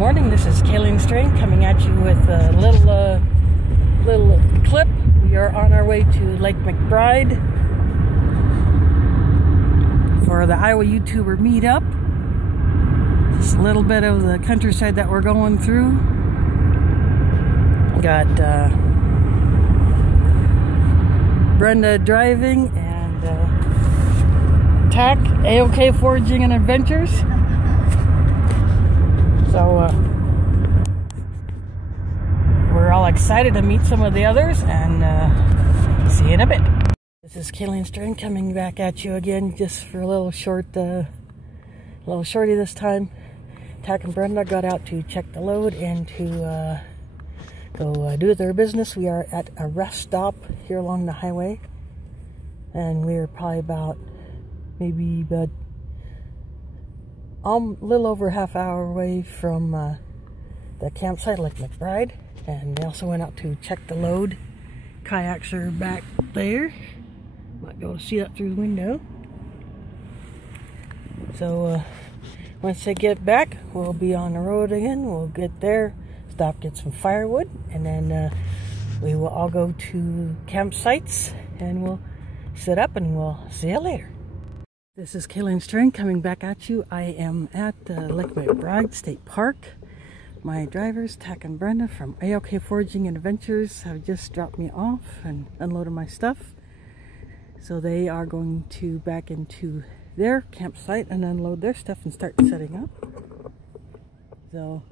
morning, this is Kayleen Strain coming at you with a little clip. We are on our way to Lake McBride for the Iowa YouTuber Meetup. Just a little bit of the countryside that we're going through. Got Brenda driving and Tack, AOK Foraging and Adventures. So we're all excited to meet some of the others and see you in a bit. This is Kayleen Strain coming back at you again just for a little shorty this time. Tack and Brenda got out to check the load and to go do their business. We are at a rest stop here along the highway, and we're probably maybe about a little over a half hour away from the campsite, Lake McBride. And they also went out to check the load. Kayaks are back there. Might be able to see that through the window. So once they get back, we'll be on the road again. We'll get there, stop, get some firewood, and then we will all go to campsites and we'll set up and we'll see you later. This is Kayleen Strain coming back at you. I am at Lake McBride State Park. My drivers, Tack and Brenda from AOK Foraging and Adventures, have just dropped me off and unloaded my stuff. So they are going to back into their campsite and unload their stuff and start setting up. So,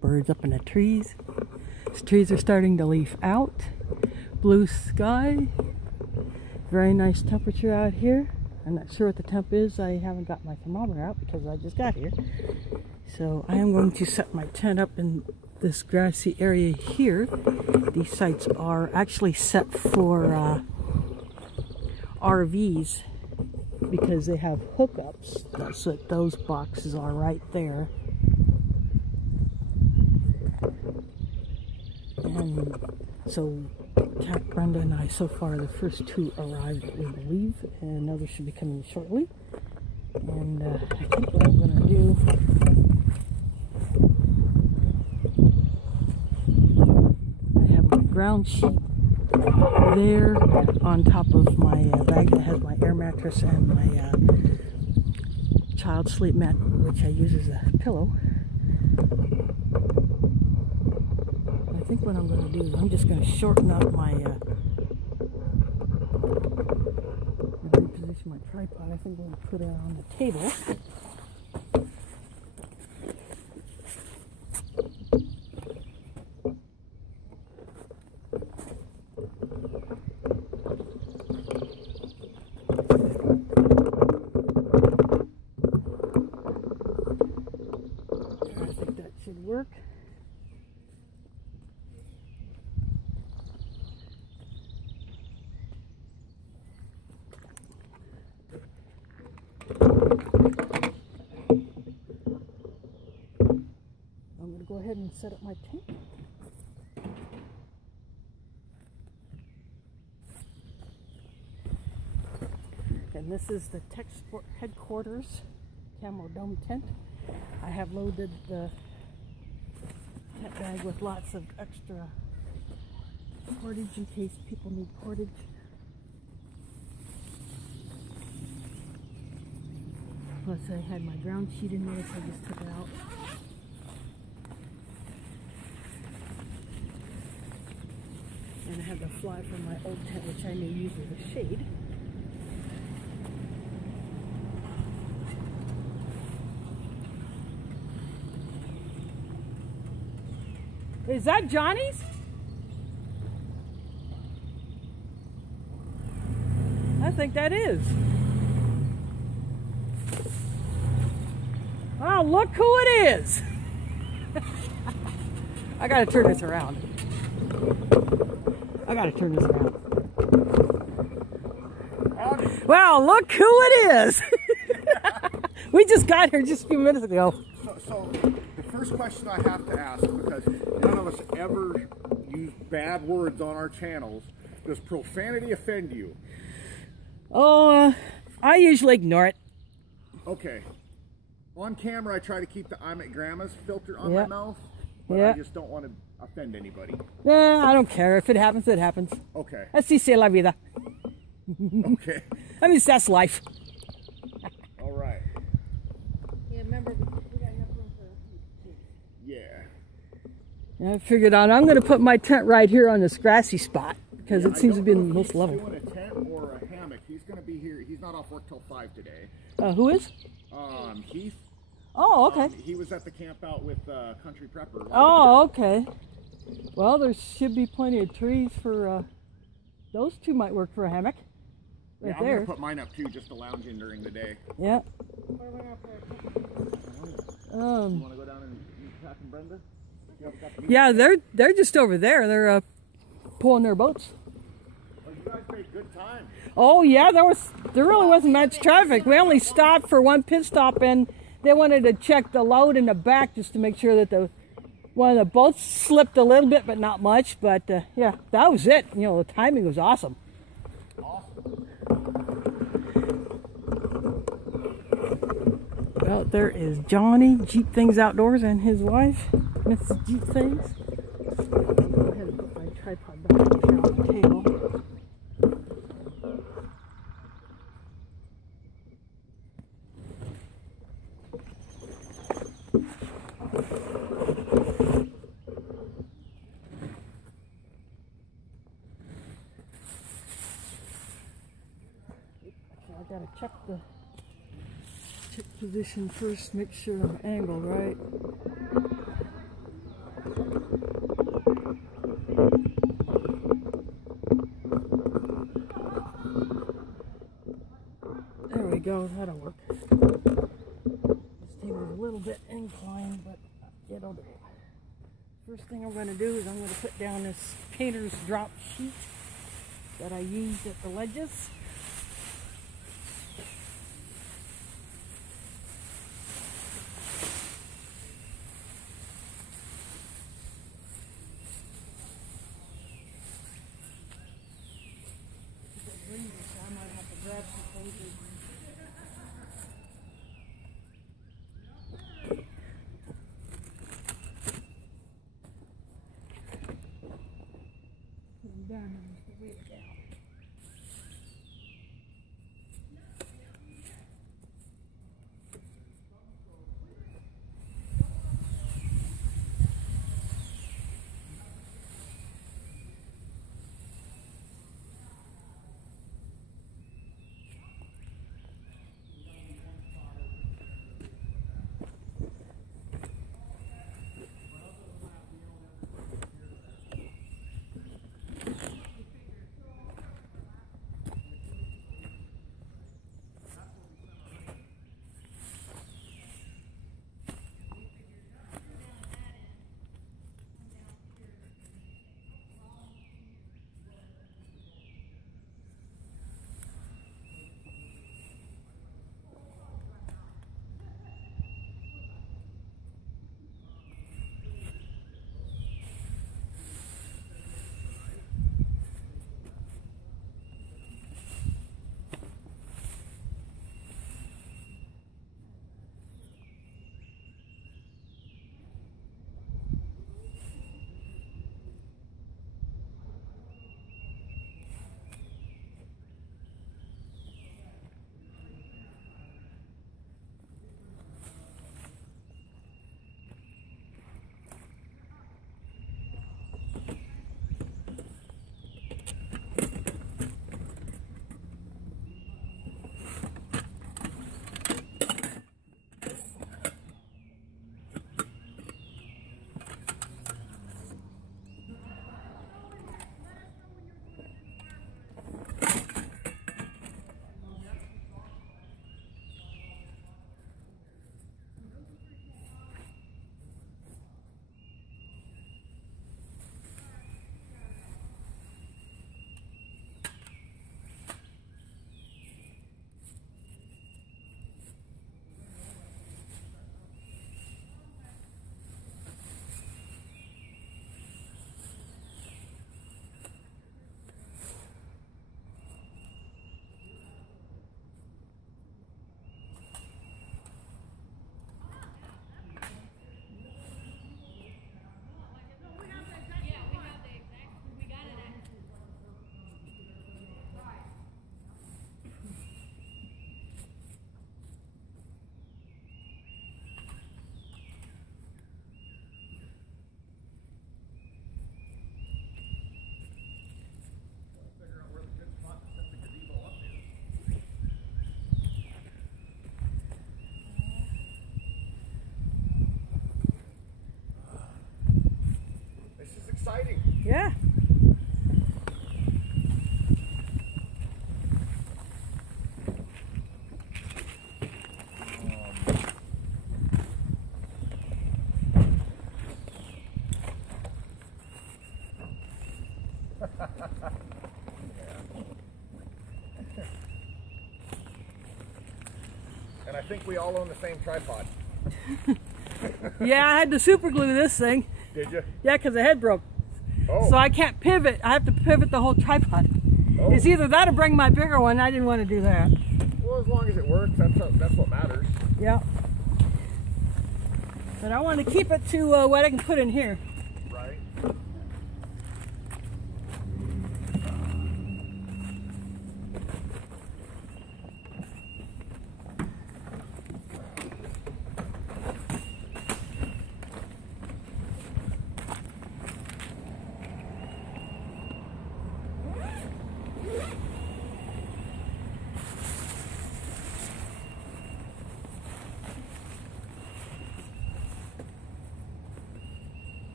birds up in the trees. These trees are starting to leaf out. Blue sky. Very nice temperature out here. I'm not sure what the temp is. I haven't got my thermometer out because I just got here. So I am going to set my tent up in this grassy area here. These sites are actually set for RVs because they have hookups. That's what those boxes are right there. And so Tack, Brenda, and I so far the first two arrived, we believe, and others should be coming shortly. And I think what I'm going to do, I have my ground sheet there on top of my bag that has my air mattress and my child sleep mat, which I use as a pillow. I think what I'm going to do is I'm just going to shorten up my reposition my tripod. I think I'm going to put it on the table. I think that should work. I'm going to go ahead and set up my tent. And this is the Tech Sport headquarters camo dome tent. I have loaded the tent bag with lots of extra cordage in case people need cordage. Plus I had my ground sheet in there, so I just took it out. And I have the fly from my old tent, which I may use as a shade. Is that Johnny's? I think that is. Oh, look who it is! I gotta turn this around. Wow, look who it is! We just got here just a few minutes ago. So the first question I have to ask, because none of us ever use bad words on our channels, does profanity offend you? Oh, I usually ignore it. Okay. On camera, I try to keep the I'm at Grandma's filter on my mouth, but I just don't want to offend anybody. Nah, I don't care. If it happens, it happens. Okay. Así c'est la vida. Okay. I mean, that's life. All right. Yeah, remember, we got enough room for kids. Yeah. I figured out I'm going to put my tent right here on this grassy spot because it seems to be the most level. Doing a tent or a hammock. He's going to be here. He's not off work till 5 today. Who is? Heath. Oh, okay. He was at the camp out with Country Prepper. Oh, okay. Well, there should be plenty of trees for those two. Might work for a hammock. Right I'm there. going to put mine up too, just to lounge in during the day. Yeah. You want to go down and meet Pat and Brenda? Yeah, they're just over there. They're pulling their boats. Oh, you guys made good time. Oh yeah, there really wasn't much traffic. We only stopped for one pit stop, and they wanted to check the load in the back just to make sure that one of the boats slipped a little bit, but not much. But yeah, that was it. You know, the timing was awesome. Well, there is Johnny, Jeep Things Outdoors, and his wife, Mrs. Jeep Things. Go ahead and put my tripod back here on the table. I gotta check the position first, make sure I'm angled right. There we go, that'll work. This table's a little bit inclined, but it'll do. First thing I'm going to do is I'm going to put down this painter's drop sheet that I used at the ledges. I might have to grab some things. Down and weight it down. think we all own the same tripod. Yeah, I had to super glue this thing. Did you? Yeah, because the head broke. Oh. So I can't pivot. I have to pivot the whole tripod. Oh. It's either that or bring my bigger one. I didn't want to do that. Well, as long as it works, that's what matters. Yeah. But I want to keep it to what I can put in here. Right.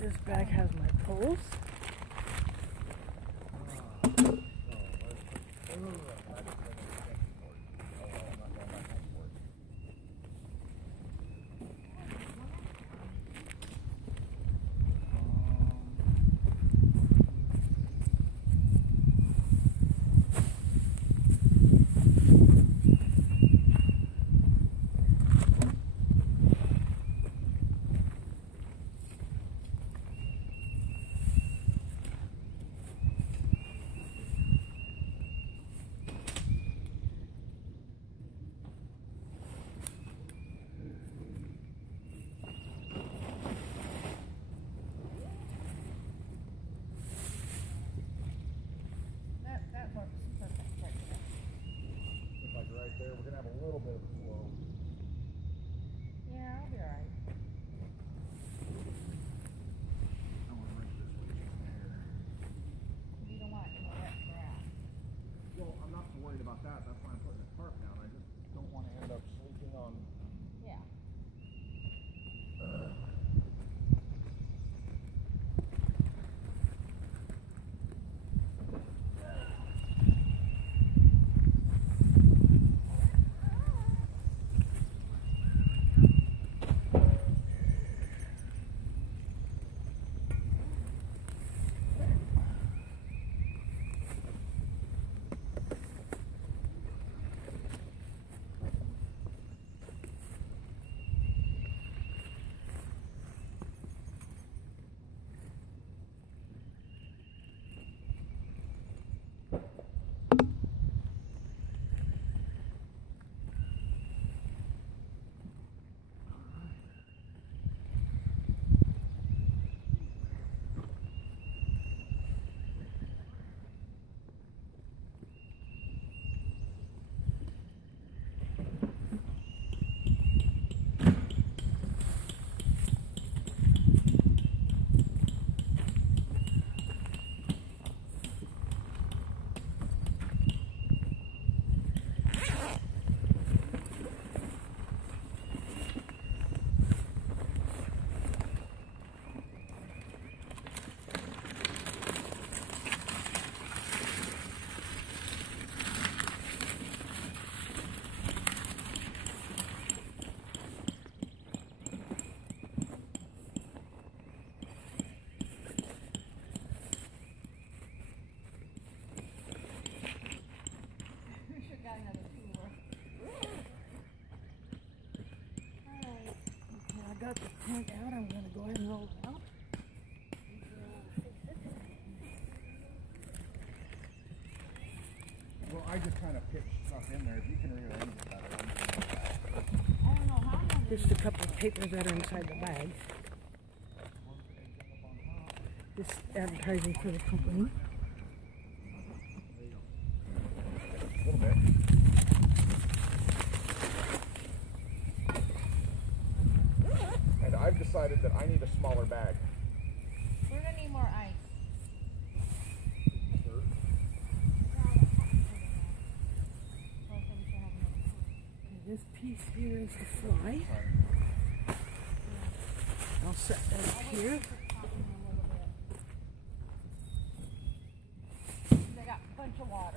This bag has my poles. Right there, we're gonna have a little bit of a slow. Yeah, I'll be alright. I want to bring this way there. You don't want it in the wet grass. Well, I'm not worried about that. That's why I'm putting the tarp down. I just don't want to end up sleeping on. Yeah. Got the tank out, I'm going to go ahead and roll it out. Well, I just kind of pitched stuff in there. If you can rearrange it better. I don't know how long. Just a couple of papers that are inside the bag. Just advertising for the company. A little bit. And I've decided that I need a smaller bag. We're gonna need more ice. This piece here is the fly. I'll set that up here. They got a bunch of water.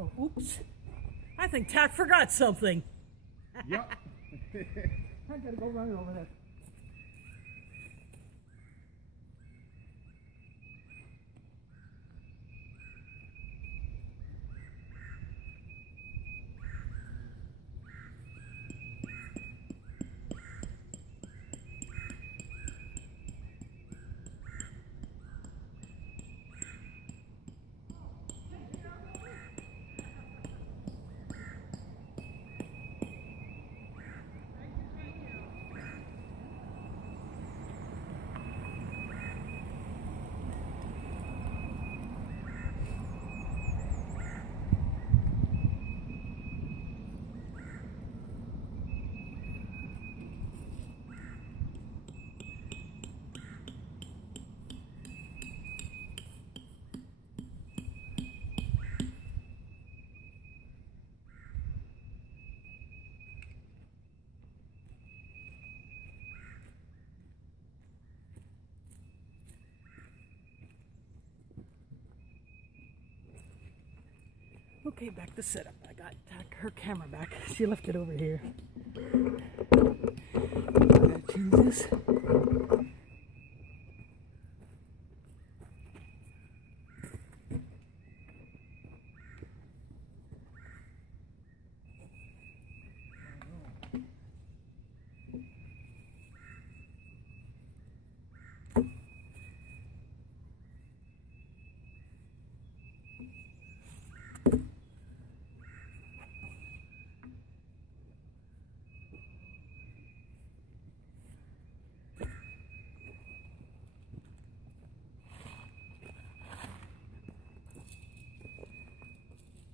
Oh, oops. I think Tack forgot something. Yep. I gotta go run over there. Okay, back to setup. I got her camera back. She left it over here. Gotta change this.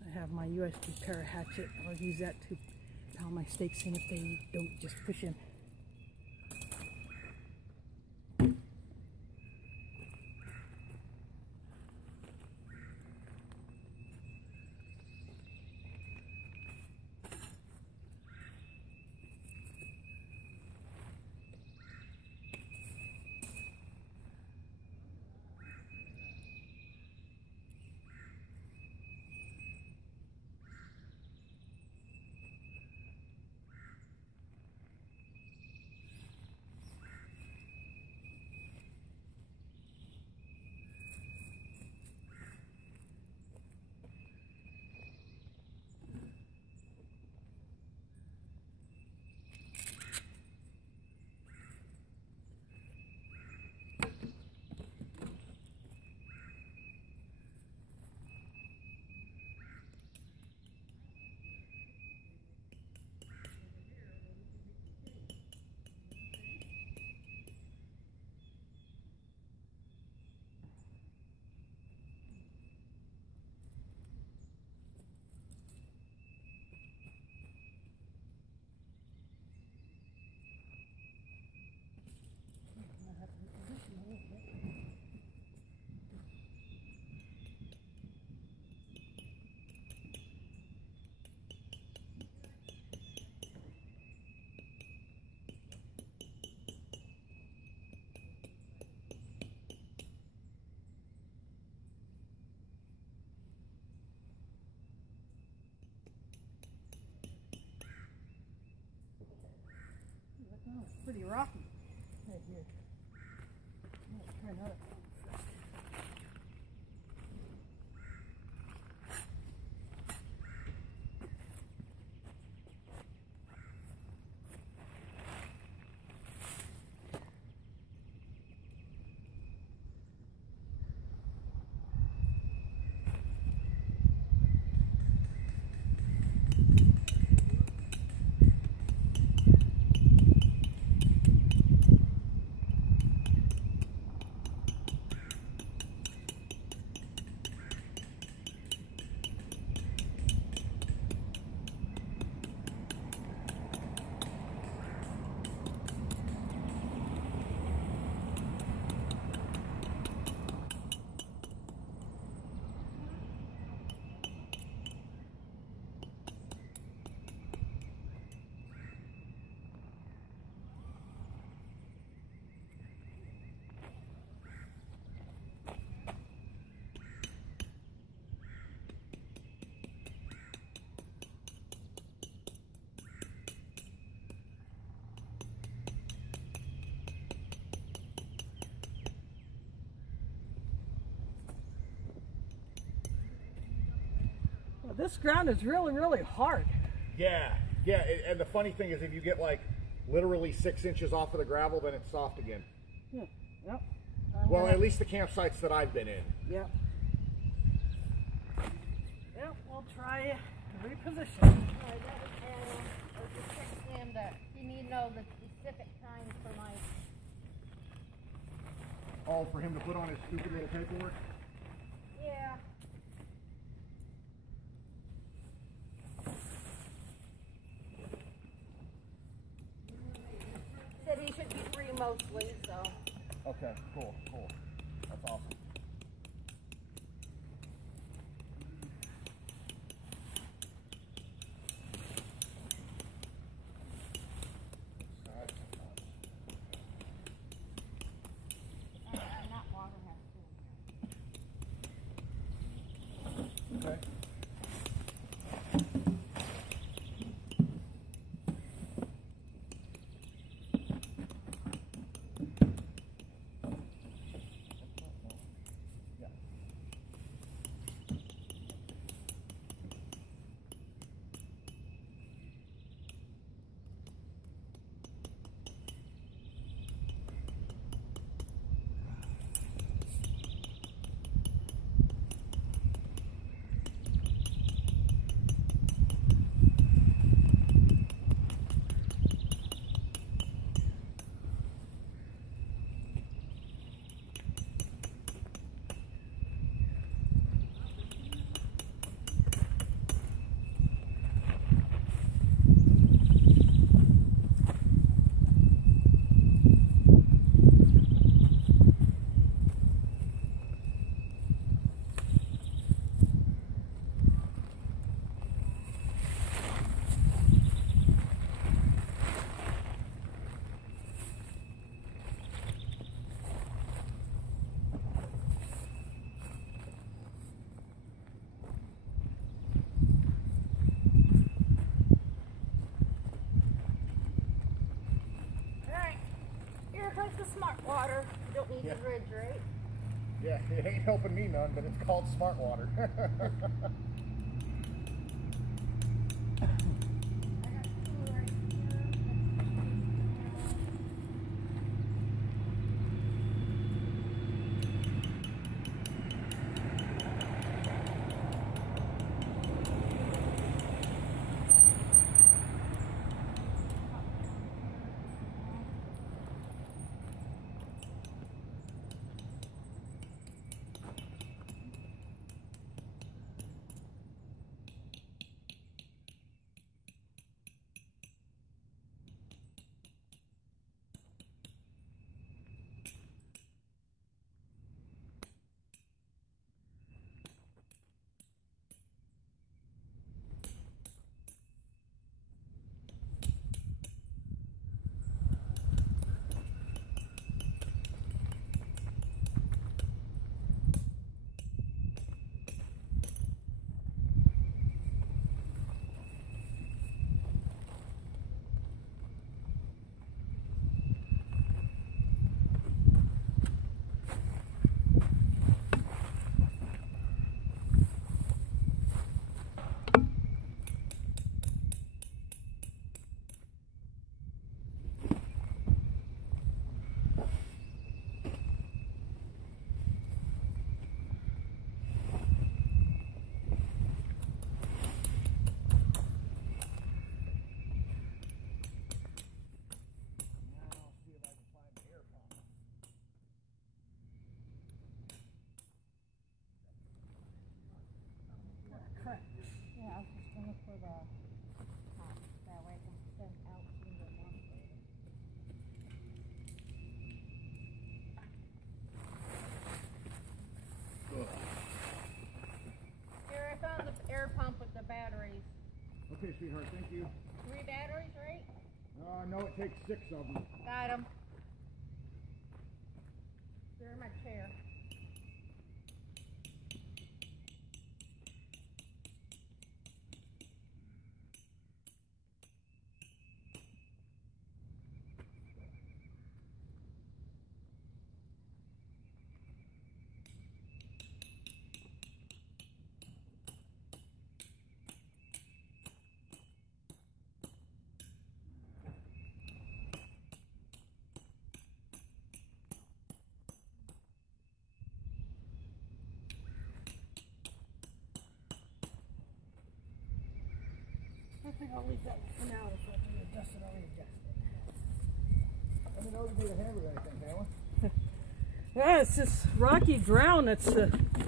I have my USB para hatchet. I'll use that to pound my steaks in if they don't just push in. pretty rocky. Right here. Let's try another. Well, this ground is really, really hard. Yeah, yeah. And the funny thing is, if you get like literally 6 inches off of the gravel, then it's soft again. Yep. Well, at least the campsites that I've been in. Yep. Yep, we'll try reposition. I was just texting him that you need to know the specific times for my. Oh, for him to put on his stupid little paperwork? Yeah. Said he should be free mostly, so. Okay, cool. That's awesome. Not water has to. Okay. Smart water. You don't need the bridge, right? Yeah, it ain't helping me none, but it's called smart water. front. Yeah, I was just going to look for the top. That way I can send out to the monster. Here, I found the air pump with the batteries. Okay, sweetheart, thank you. 3 batteries, right? No, it takes 6 of them. Got them. They're in my chair. I think I'll leave that for now. If I can adjust it, I'll readjust it. Let me know if you need a hand with anything, Taylor. Yeah, it's just rocky ground. It's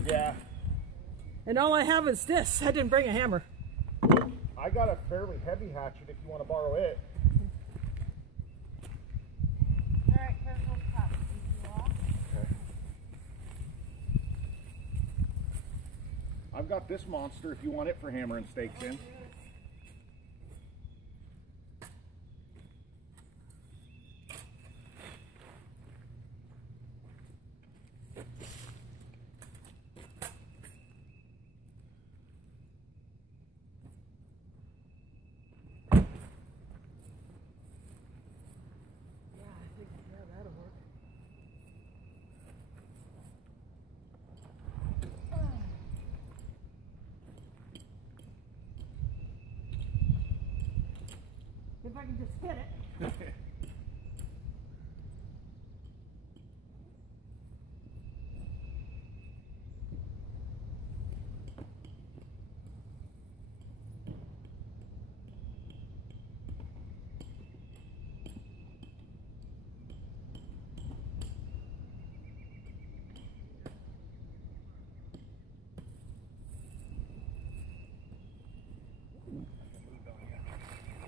Yeah. and all I have is this. I didn't bring a hammer. I got a fairly heavy hatchet if you want to borrow it. Alright, here's those pops. Okay. I've got this monster if you want it for hammering stakes in. If I can just hit it.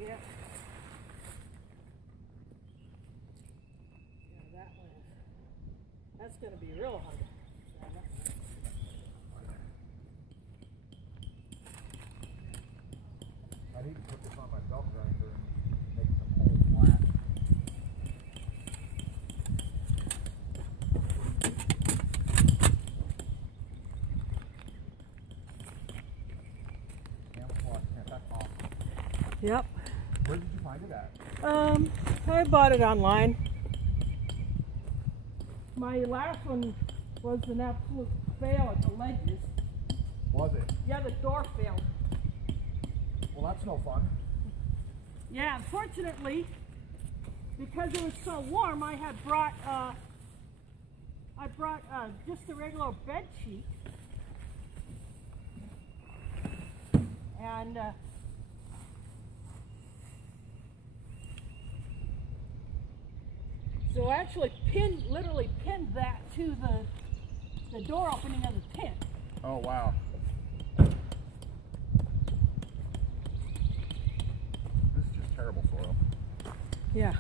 Yeah. That one is. That's going to be real hard. I need to put this on my belt grinder and make some holes flat. Camouflage tent, that's awesome. Yep. Where did you find it at? I bought it online. My last one was an absolute fail at the ledges. Was it? Yeah, the door failed. Well, that's no fun. Yeah, unfortunately, because it was so warm, I had brought just a regular bed sheet, and so I actually literally pinned that to the door opening of the tent. Oh, wow. This is just terrible soil. Yeah.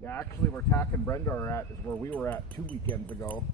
Yeah, actually, where Tack and Brenda are at is where we were at 2 weekends ago.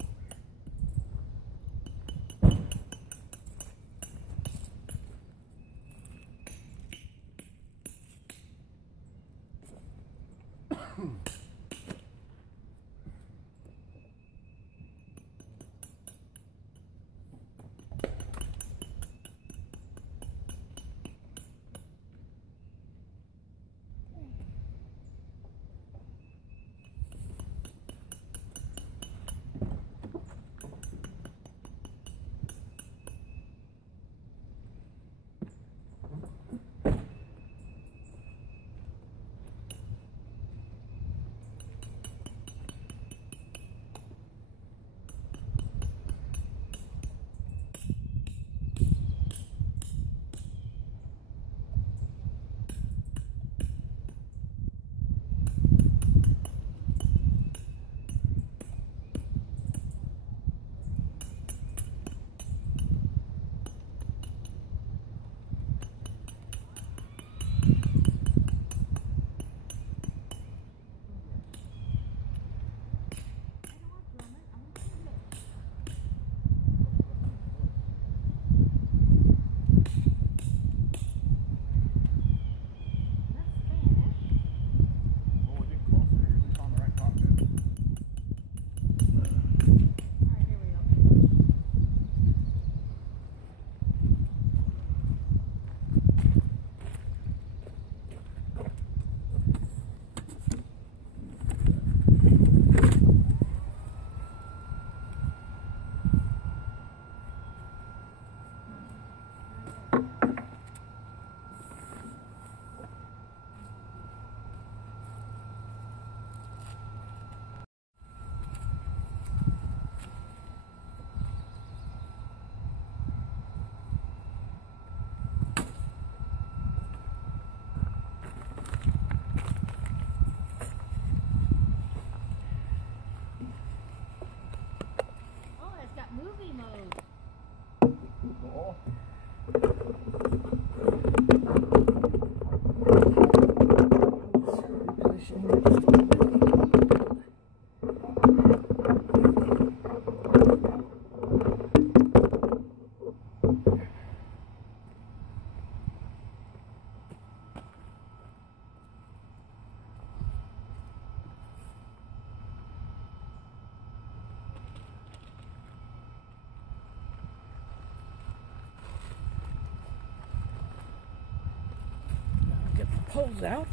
poles out.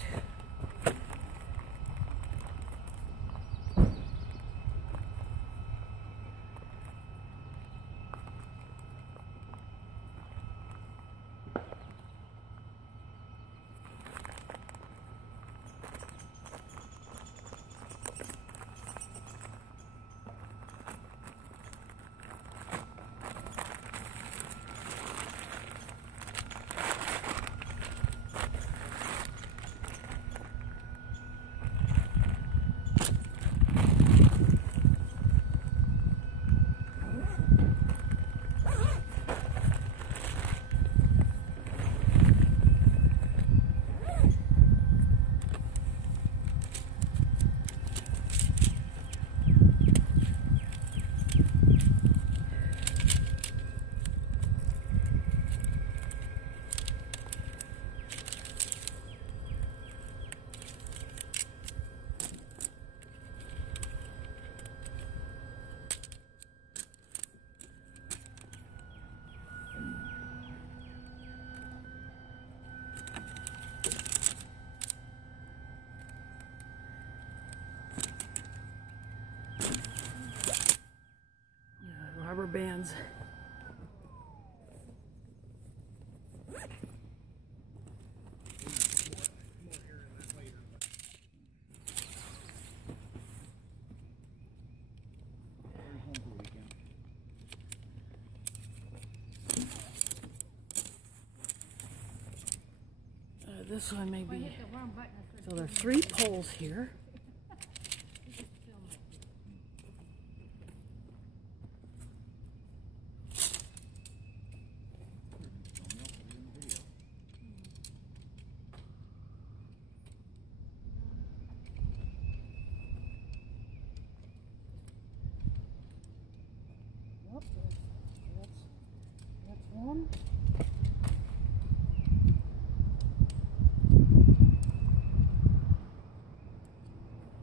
Rubber bands. This one may be. So there are 3 poles here. That's one.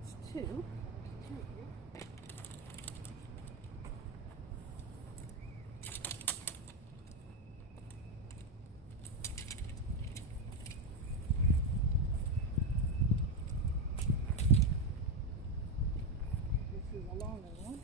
It's 2. This is a longer one.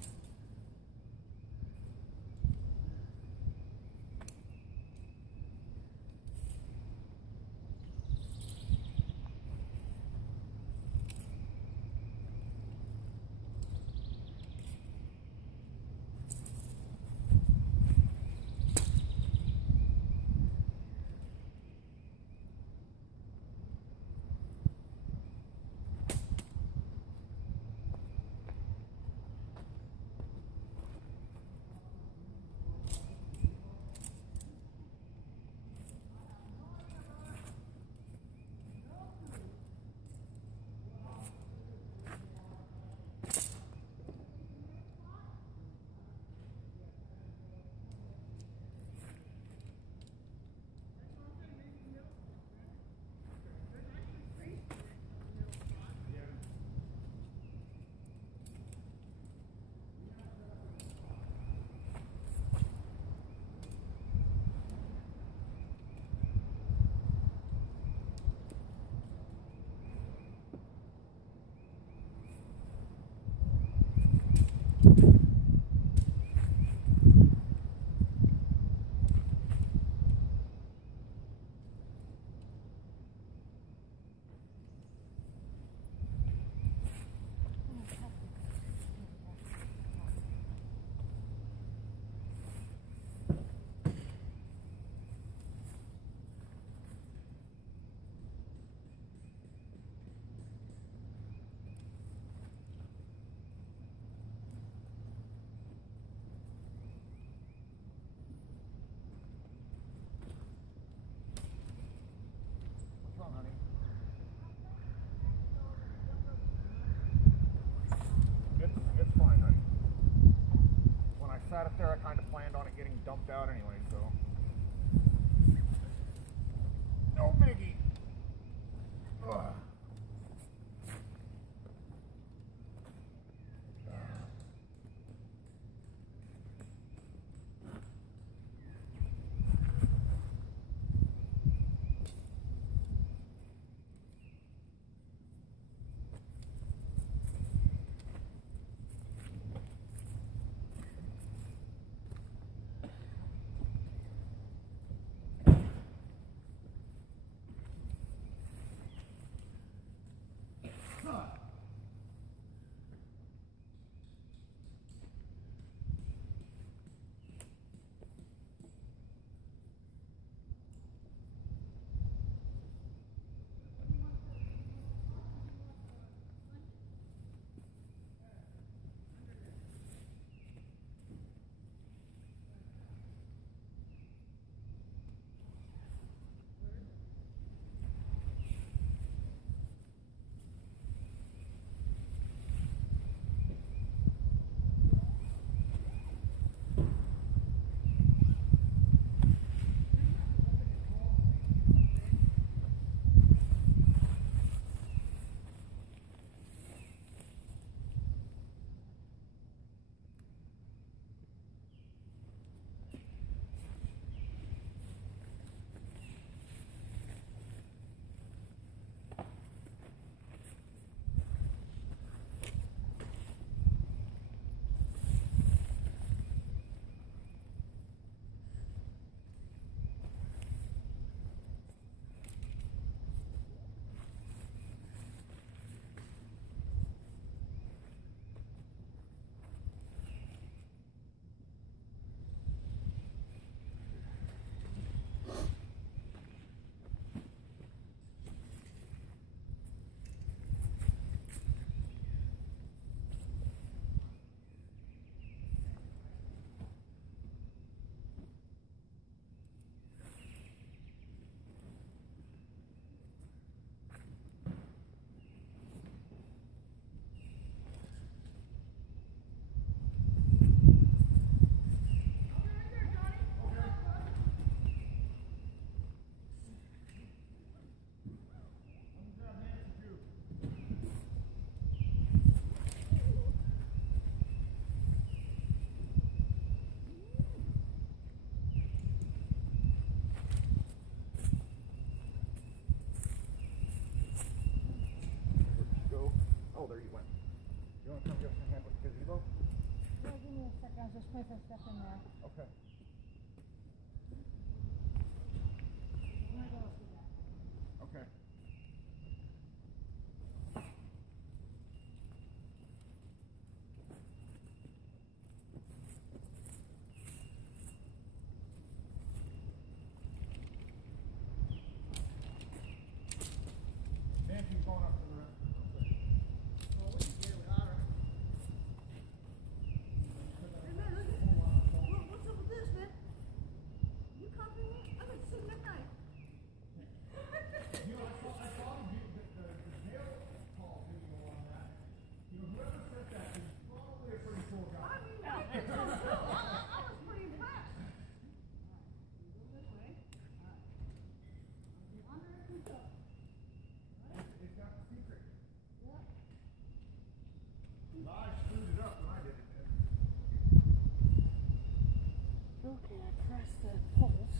Sat up there, I kind of planned on it getting dumped out anyway, so no biggie. Ugh. Oh, there you went. You want to come give us a hand with the gazebo? Yeah, give me a second. I was just putting some stuff in there. Okay. I'm gonna go do that. Okay. Nancy's going up to the rest. Well, we can get it without her. Hey, man, look at what's up with this, man? You copying me? I've been sitting that night. You know, I saw the jail call video on that. You know, whoever said that is probably a pretty cool guy. I mean, I was pretty impressed. Go this way. All right. Under it and up. It's got the secret. Yep. I screwed it up when I did it. Okay, I pressed the poles.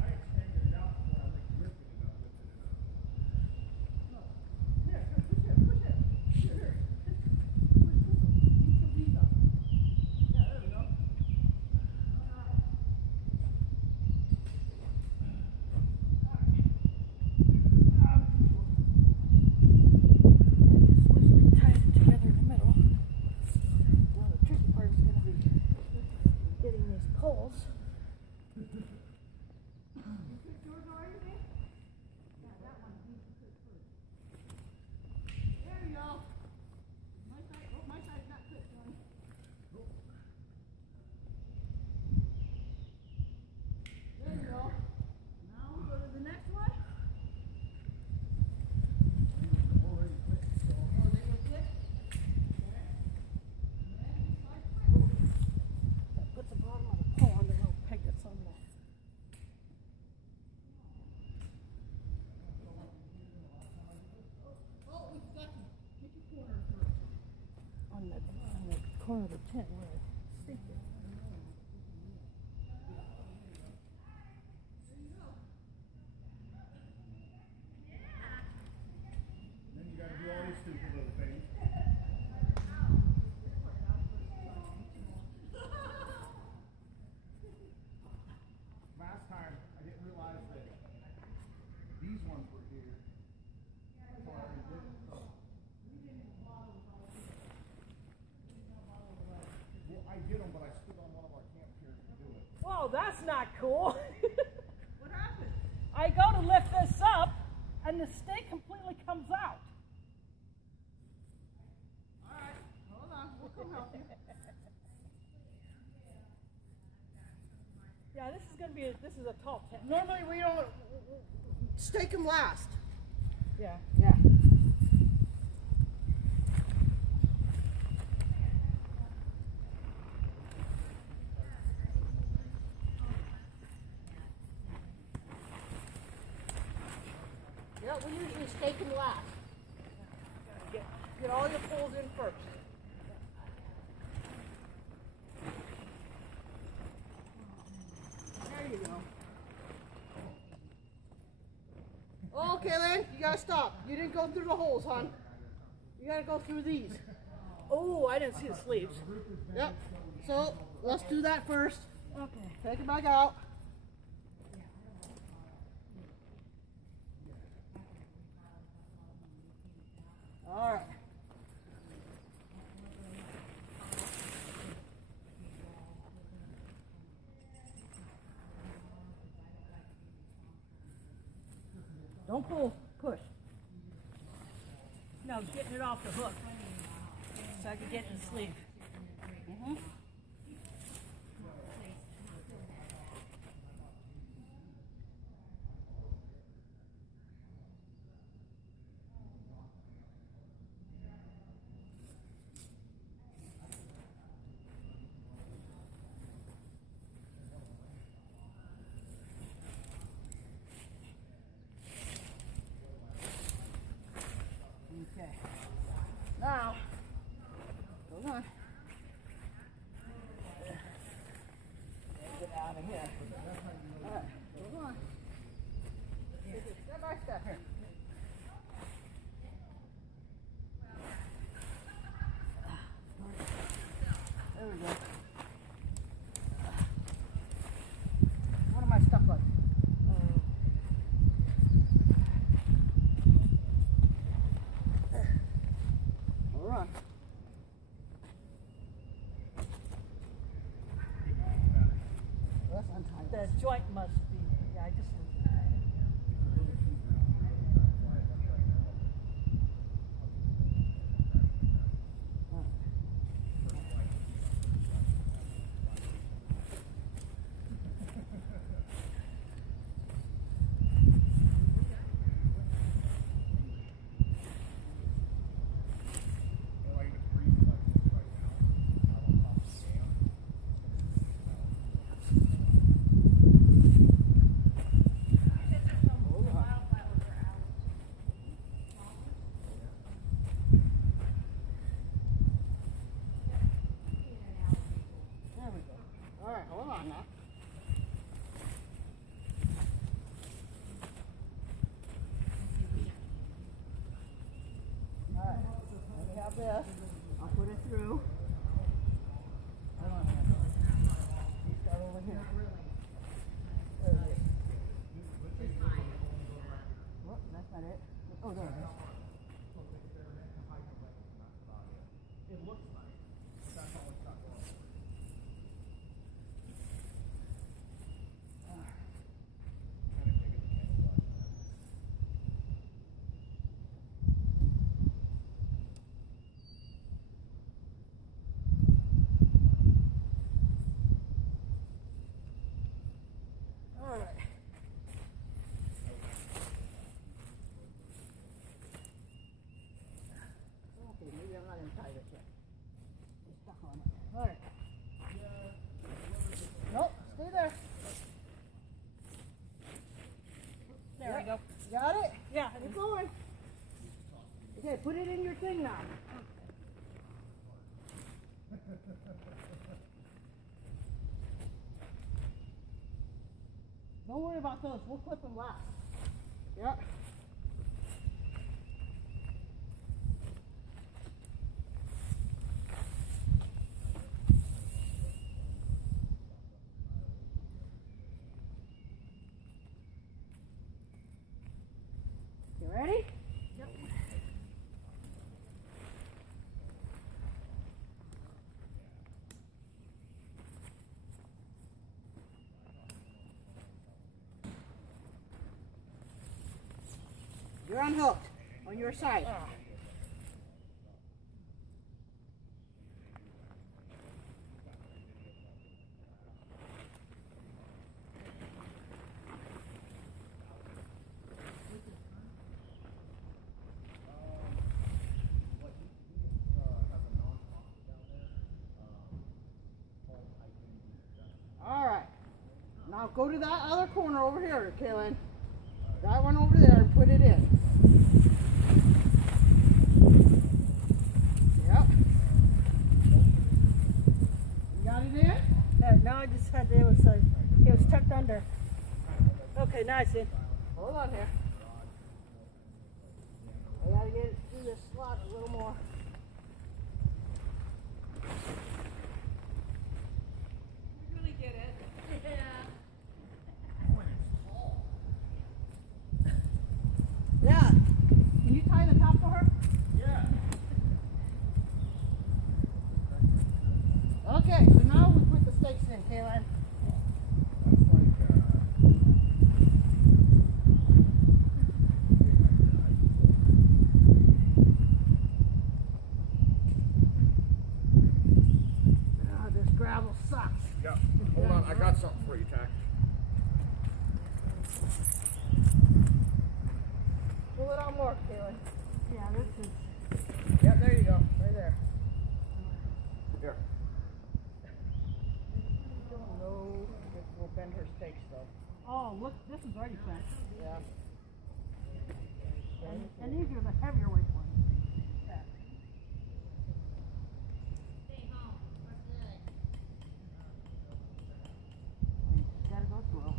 I extended it out before I lifted it up. Yeah, push it. Here. Push these up. Yeah, there we go. Just loosely tied it together in the middle. Now the tricky part is going to be getting these poles. Yours already, man? Yeah, that one needs to fit first. There you go. My side's not fit, Tony. There you go. Now we go to the next one. Already fixed, so. Oh, they were fit? Okay. And then this side's fit. That puts the bottom of the pole on the little peg that's on the Oh, we forgot to get your corner first. on the corner of the tent where I staked it. Then you gotta do all these stupid little things. Last time, I didn't realize that these ones were here. So I already did it. So. Well, I did them, but I stood on one of our camp chairs to do it. Whoa, that's not cool. What happened? I go to lift this up and the stake completely comes out. All right, hold on. We'll come help you. Yeah, this is a tall tent. Normally we don't stake them last. Yeah. Yeah, we usually stake them last. Get all your poles in first. There you go. Oh, Kaylin, you gotta stop. You didn't go through the holes, hon. You gotta go through these. Oh, I didn't see the sleeves. Yep. So let's do that first. Okay. Take it back out. All right. Don't pull, push. No, getting it off the hook so I can get in the sleeve. Mm-hmm. Okay. Now, hold on. Get out of here. All right. like that here. There we go. What am I stuck on? Hold on. That's untied. The joint must be, yeah, I just looked at it. Hold on now. Alright, let me have this. I'll put it through. Hold on here. Start over here. There it is. Oh, that's not it. Oh, there it is. It looks nice. That's all it's got going. Maybe I'm not going to tie this yet. It's stuck on it. Alright. Nope, stay there. There we go. Got it? Yeah. Keep going. Okay, put it in your thing now. Don't worry about those. We'll clip them last. Yep. You ready? Yep. You're unhooked on your side. All right. Now go to that other corner over here, Kaylin. That one over there and put it in. Yep. You got it in? No, I just had it was tucked under. Okay, now I see. Hold on here. I gotta get it through this slot a little more. You really get it. Yeah. Yeah. Can you tie the top for her? Yeah. Okay, so now we put the stakes in, Kaylin. This gravel sucks. Yeah. Hold on, I got something for you, Tack. Pull it on more, Kaylin. Yeah, this is. Yep, there you go. Right there. Here. No, this will bend her stakes though. Oh, look, this is already bent. Yeah. And these are the heavier weight ones. Gotta go slow.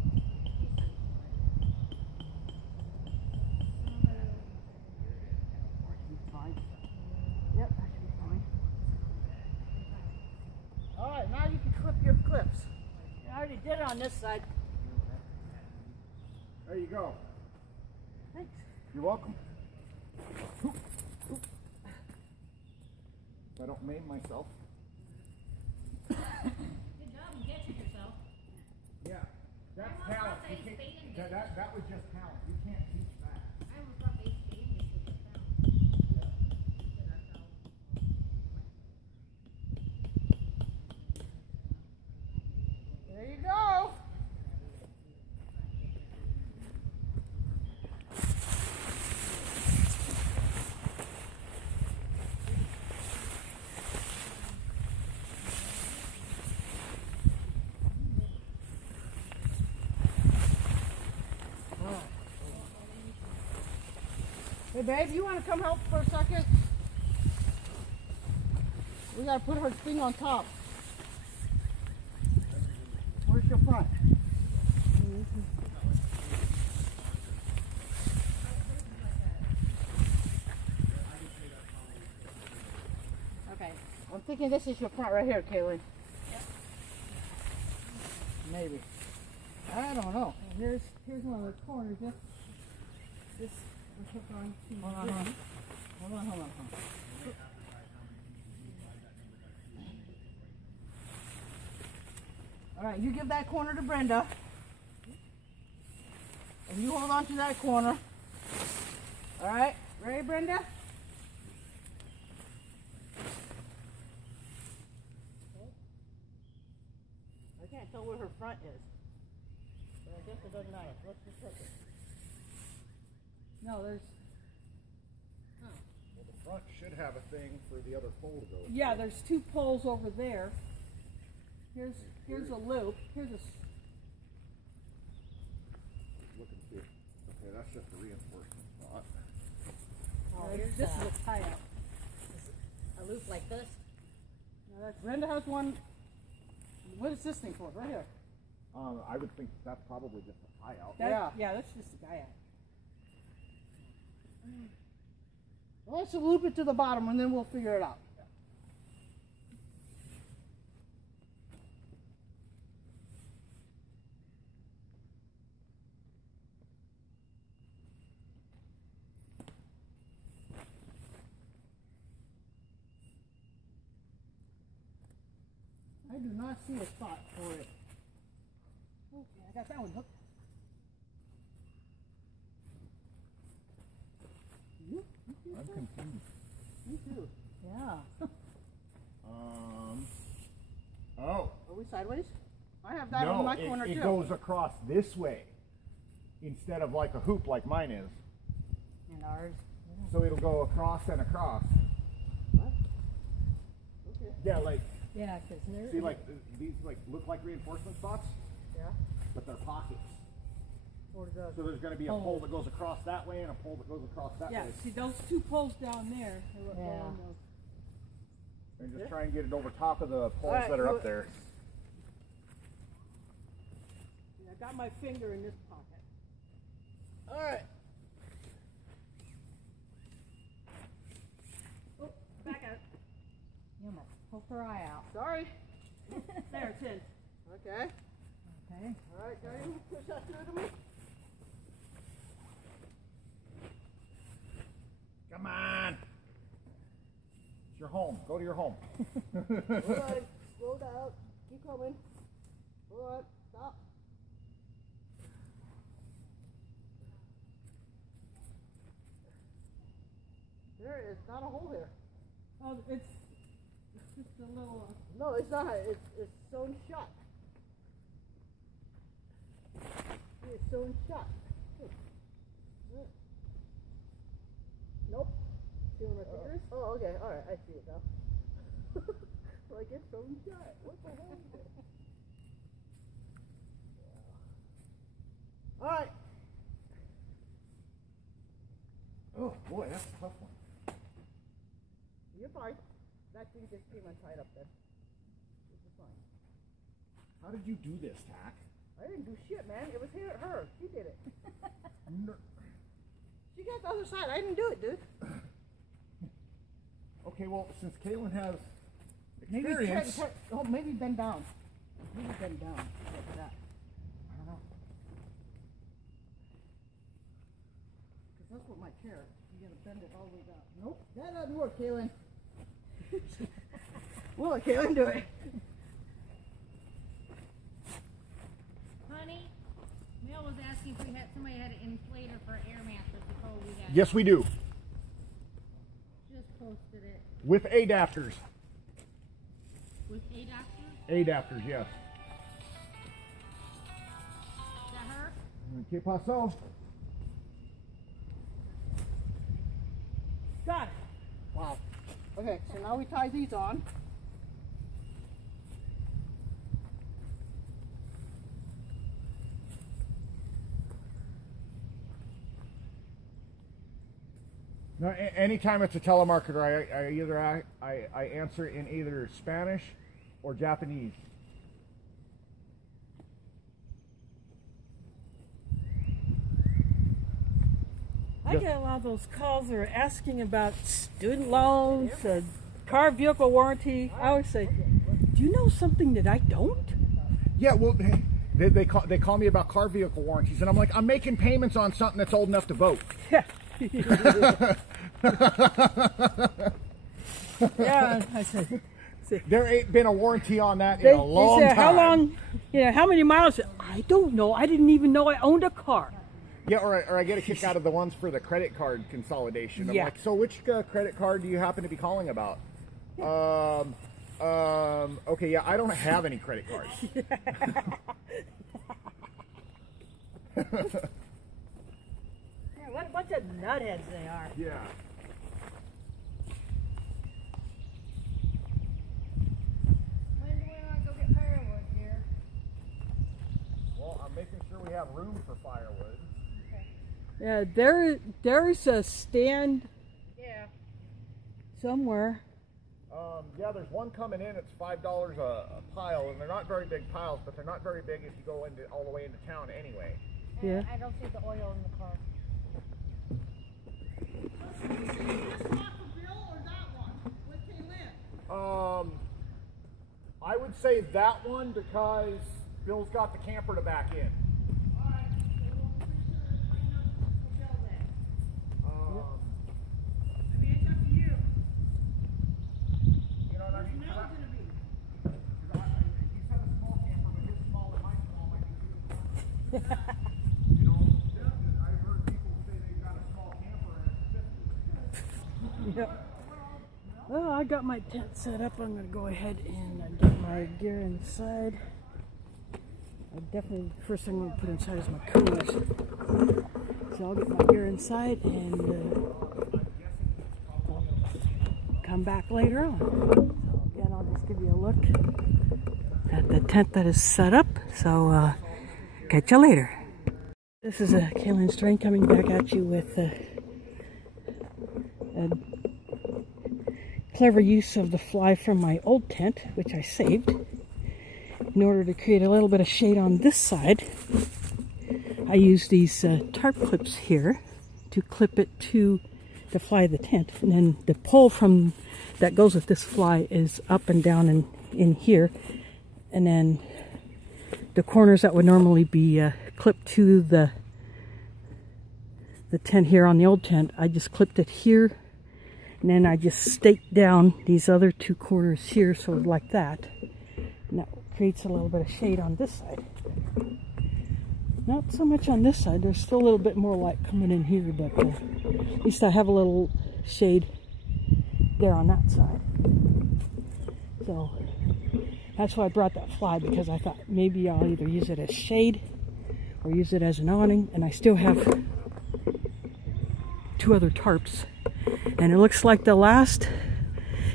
your clips. I already did it on this side. There you go. Thanks. You're welcome. If I don't maim myself. Good job in catching yourself. Yeah, that's talent. You can't, that was just talent. You can't teach that. I almost thought they stayed with the sound. There you go. Hey babe, you want to come help for a second? We got to put her thing on top. Where's your front? Okay. I'm thinking this is your front right here, Kaylin. Yep. Maybe. I don't know. Here's one of the corners. This was hooked on to Hold on, this. hold on. All right, you give that corner to Brenda. And you hold on to that corner. All right, ready, Brenda? I can't tell where her front is. But I guess it doesn't matter. Let's just check it. No, there's... Well, the front should have a thing for the other pole to go. Yeah, there's two poles over there. Here's a loop. Here's a... Look and see. Okay, that's just a reinforcement spot. Oh, this here's is a tie-up. a loop like this. Now that's Brenda has one. What is this thing for? Right here. I would think that's probably just a tie out. Yeah. that's just a tie-up. Well, let's loop it to the bottom and then we'll figure it out. I do not see a spot for it. Okay, I got that one hooked. I'm confused. Me too. Yeah. Oh. Are we sideways? I have that No, on my corner too. it goes across this way instead of like a hoop like mine is. And ours. So it'll go across and across. What? Okay. Yeah, like, Yeah, because they're... see, like these like look like reinforcement spots, Yeah. but they're pockets. Or the So there's going to be a pole that goes across that way and a pole that goes across that Yeah, way. see those two poles down there. Are what go Yeah. on those. And just try and get it over top of the poles Alright, that are do up it. there. I got my finger in this pocket. All right. Oh, back out. You must poke her eye out. Sorry. There, it's in. Okay. Okay. All right, Johnny, push that through to me. Come on. It's your home. Go to your home. Hold on. Slow down. Keep coming. Hold on. Stop. There is not a hole here. Oh, it's just a little... No, it's not. It's sewn shut. It's sewn shut. Nope. See where my finger is? Oh, okay. All right. I see it now. Like it's sewn shut. What the hell is it? All right. Oh boy, that's a tough one. You're fine. That thing just came untied up there. This is fine. How did you do this, Tack? I didn't do shit, man. It was her. She did it. No. She got the other side. I didn't do it, dude. Okay, well, since Caitlin has Maybe experience, maybe bend down. You can bend down like that. I don't know. Because that's what my chair. You gotta bend it all the way down. Nope, that doesn't work, Kaylin. Well, Kaylin, do it. Honey, Mel was asking if we had somebody had an inflator for air mattress before we got. Yes, we do. Just posted it. With adapters. With adapters? Adapters, yes. Is that her? ¿Qué pasó? Got it. Wow. Okay, so now we tie these on. Now, anytime it's a telemarketer, I answer in either Spanish or Japanese. I get a lot of those calls that are asking about student loans, car vehicle warranty. I always say, do you know something that I don't? Yeah, well, they call me about car vehicle warranties, and I'm like, I'm making payments on something that's old enough to vote. Yeah. Yeah, I said. There ain't been a warranty on that in a long time. How long? Yeah, how many miles? I don't know. I didn't even know I owned a car. Yeah, or I get a kick out of the ones for the credit card consolidation. I'm Yeah. like, so which credit card do you happen to be calling about? Okay, yeah, I don't have any credit cards. Yeah, what a bunch of nutheads they are. Yeah. When do we want to go get firewood here? Well, I'm making sure we have room for firewood. Yeah, there's a stand Yeah. somewhere. Yeah, there's one coming in. It's $5 a pile, and they're not very big piles, but they're not very big if you go into all the way into town anyway. Yeah. I don't see the oil in the car. I would say that one because Bill's got the camper to back in. You know what I mean? He said a small camper, but his small and my small might be beautiful. You know, I've heard people say they've got a small camper and it's 50. Yep. Well, I got my tent set up. I'm going to go ahead and get my gear inside. I definitely, first thing I'm going to put inside is my coolers. So I'll get my gear inside and come back later on. So again, I'll just give you a look at the tent that is set up. So catch you later. This is Kaylin Strain coming back at you with a clever use of the fly from my old tent, which I saved, in order to create a little bit of shade on this side. I use these tarp clips here to clip it to the fly of the tent, and then the pole from that goes with this fly is up and down and in here, and then the corners that would normally be clipped to the tent here on the old tent, I just clipped it here. And then I just staked down these other two corners here, so like that. And that creates a little bit of shade on this side. Not so much on this side. There's still a little bit more light coming in here, but at least I have a little shade there on that side. So that's why I brought that fly, because I thought maybe I'll either use it as shade or use it as an awning. And I still have two other tarps. And it looks like the last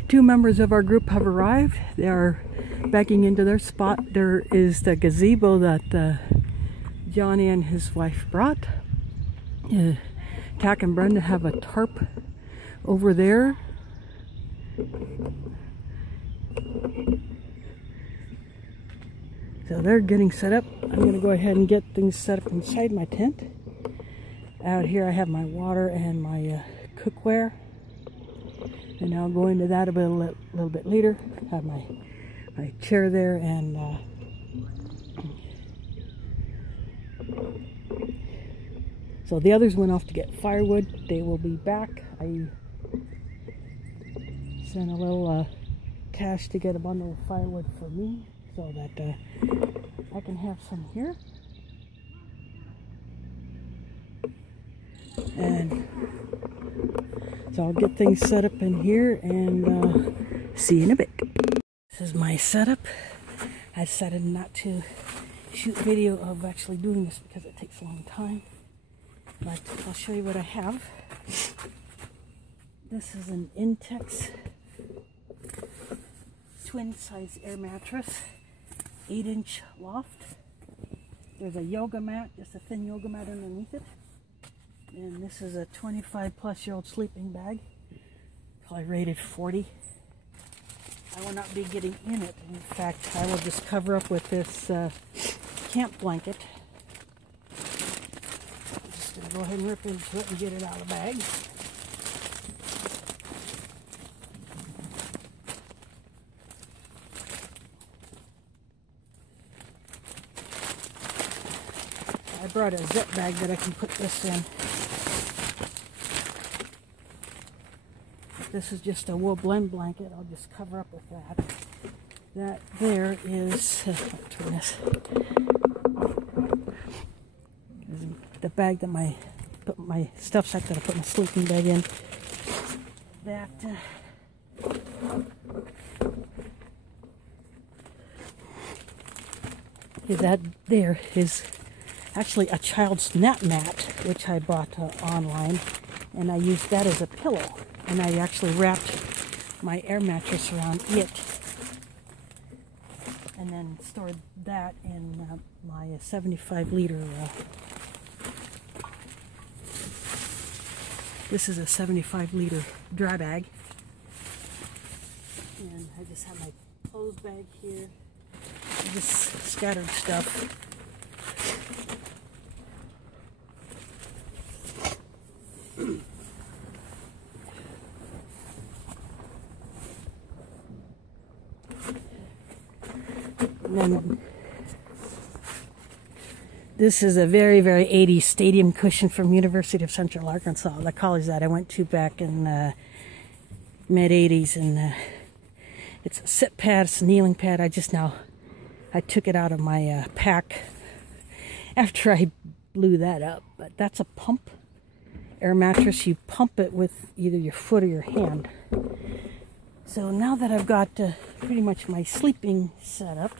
two members of our group have arrived. They are backing into their spot. There is the gazebo that Johnny and his wife brought. Tack and Brenda have a tarp over there. So they're getting set up. I'm going to go ahead and get things set up inside my tent. Out here I have my water and my cookware, and I'll go into that a little bit later. Have my chair there and So the others went off to get firewood. They will be back. I sent a little cash to get a bundle of firewood for me so that I can have some here. And so I'll get things set up in here and see you in a bit. This is my setup. I decided not to shoot video of actually doing this because it takes a long time. But I'll show you what I have. This is an Intex twin size air mattress, 8-inch loft. There's a yoga mat, just a thin yoga mat underneath it. And this is a 25-plus-year-old sleeping bag, probably rated 40. I will not be getting in it. In fact, I will just cover up with this camp blanket. I'm just going to go ahead and rip into it and get it out of the bag. I brought a zip bag that I can put this in. This is just a wool blend blanket. I'll just cover up with that. That there is, turn this. The bag that put my stuff sack that I put my sleeping bag in. That that there is actually a child's nap mat, which I bought online, and I used that as a pillow. And I actually wrapped my air mattress around it and then stored that in my 75-liter. This is a 75-liter dry bag. And I just have my clothes bag here. Just scattered stuff. And then this is a very, very 80s stadium cushion from University of Central Arkansas, the college that I went to back in mid-80s. And it's a sit pad, it's a kneeling pad. I took it out of my pack after I blew that up. But that's a pump air mattress. You pump it with either your foot or your hand. So now that I've got pretty much my sleeping set up,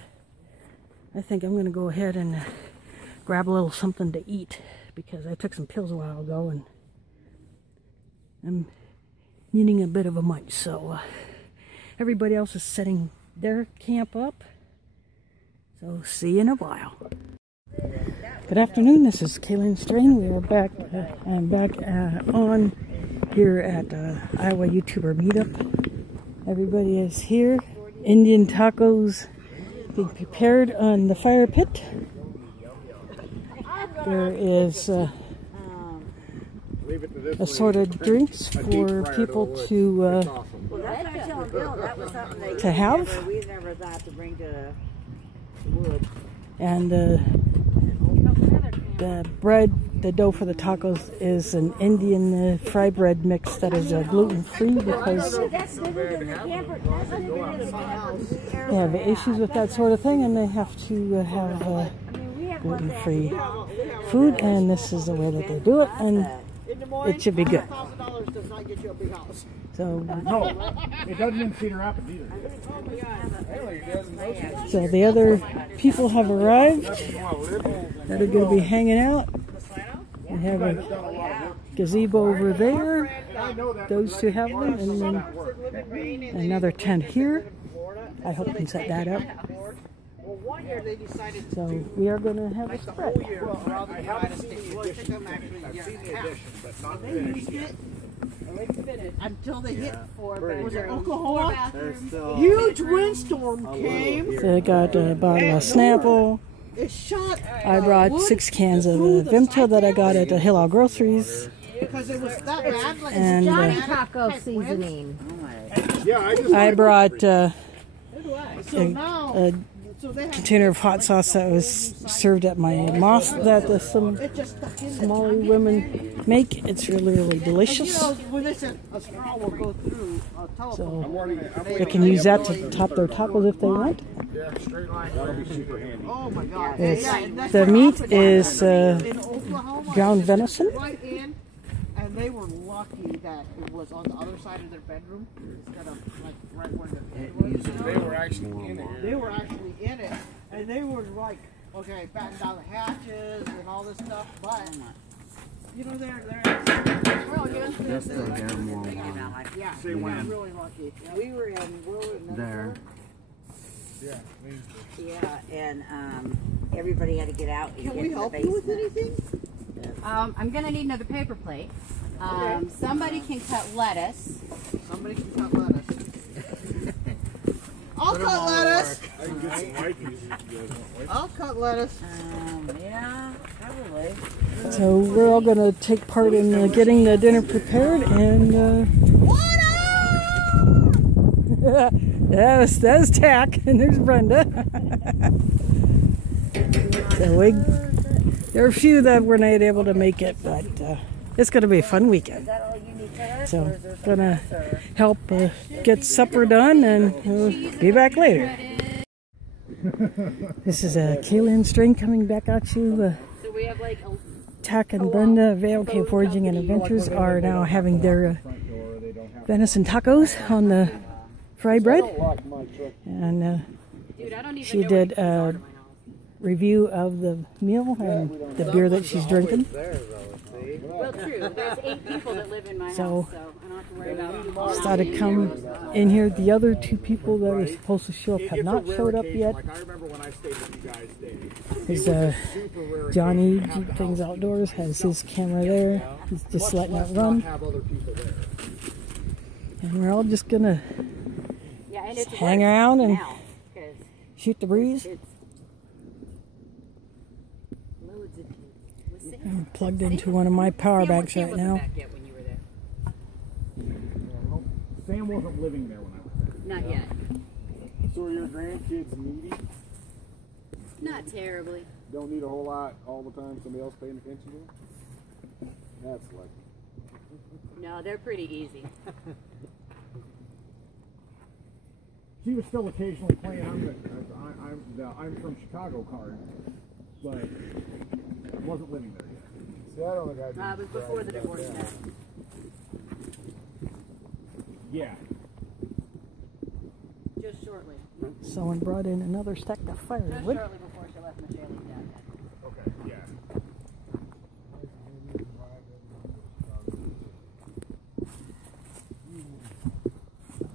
I think I'm going to go ahead and grab a little something to eat, because I took some pills a while ago and I'm needing a bit of a munch. So everybody else is setting their camp up. So see you in a while. Good afternoon, this is Kaylin Strain. We are back, I'm back on here at Iowa YouTuber Meetup. Everybody is here. Indian tacos being prepared on the fire pit. There is assorted drinks for people to have. And the bread, the dough for the tacos is an Indian fry bread mix that is gluten-free, because they have issues with that sort of thing and they have to have gluten-free food, and this is the way that they do it, and it should be good. So, no, it doesn't in Cedar Rapids either. So the other people have arrived that are going to be hanging out. We have a gazebo over there. Those two have one, and then another tent here. I hope we can set that up. So we are going to have a spread. I haven't seen the addition. I've seen the addition, but not finished yet. Until they hit was it Oklahoma? Huge windstorm came. So I got a bottle of Snapple. It shot. I brought 6 cans of Vimto that I got at the Hill Groceries. Because it was that bad. Like And Johnny Taco seasoning. Yeah, I brought so now So they have container of hot sauce that was served at my mosque that some it just stuck in Somali women make. It's really, really You delicious. know, when they said a straw will go through a telephone. So they can use that to top their tacos if they want. Yeah, straight line. That'll be super handy. Oh my God. It's, Yeah, and that's the what meat happened is in Oklahoma. ground It was venison. Right in, and they were lucky that it was on the other side of their bedroom instead of like right where the bed was. You know? They were actually in it. They were actually in it, and they were like, okay, batten down the hatches and all this stuff, but you know they're Just the hair more yeah, Say they were when. really lucky. Yeah. We were in there. Yeah. Yeah, and everybody had to get out and Can get we to the help you with basement. anything? I'm gonna need another paper plate. Somebody can cut lettuce. Somebody can cut lettuce. I'll cut lettuce. I can get some wipies if you guys want wipes. I'll cut lettuce. Yeah, probably. So we're all going to take part in getting the dinner prepared, and that was Tack, and there's Brenda. So there are a few that were not able to make it, but it's going to be a fun weekend. So gonna help get supper done, and we'll be back later. This is Kaylin String coming back at you. So we have like a Tack and Brenda of AOK Foraging and Adventures are now having their venison tacos on the fry bread, and dude, I don't even she know did where a review of the meal and the beer that she's drinking. Well, true. There's 8 people that live in my So, house, so I don't have to worry about it. Started come in here. The other 2 people that were supposed to show up have not showed up yet. Like I remember when I stayed with you guys, Dave. Is Johnny Jeep Things Outdoors has his camera there. He's just letting it run, Have other people there. and we're all just gonna Yeah, and it's hang around and now, 'cause shoot the breeze. it's loads of people. Was it- I'm plugged into one of my power banks Sam right wasn't now. back yet when you were there. Sam wasn't living there when I was there. Not yet. So are your grandkids needy? Not terribly. Don't need a whole lot all the time, somebody else paying attention to them? That's lucky. No, they're pretty easy. She was still occasionally playing I'm from Chicago card, but I wasn't living there yet. See, I don't think It was before the divorce. Yeah. Just shortly. Someone brought in another stack of Just firewood. shortly before she left Michelle's dad. Okay, yeah.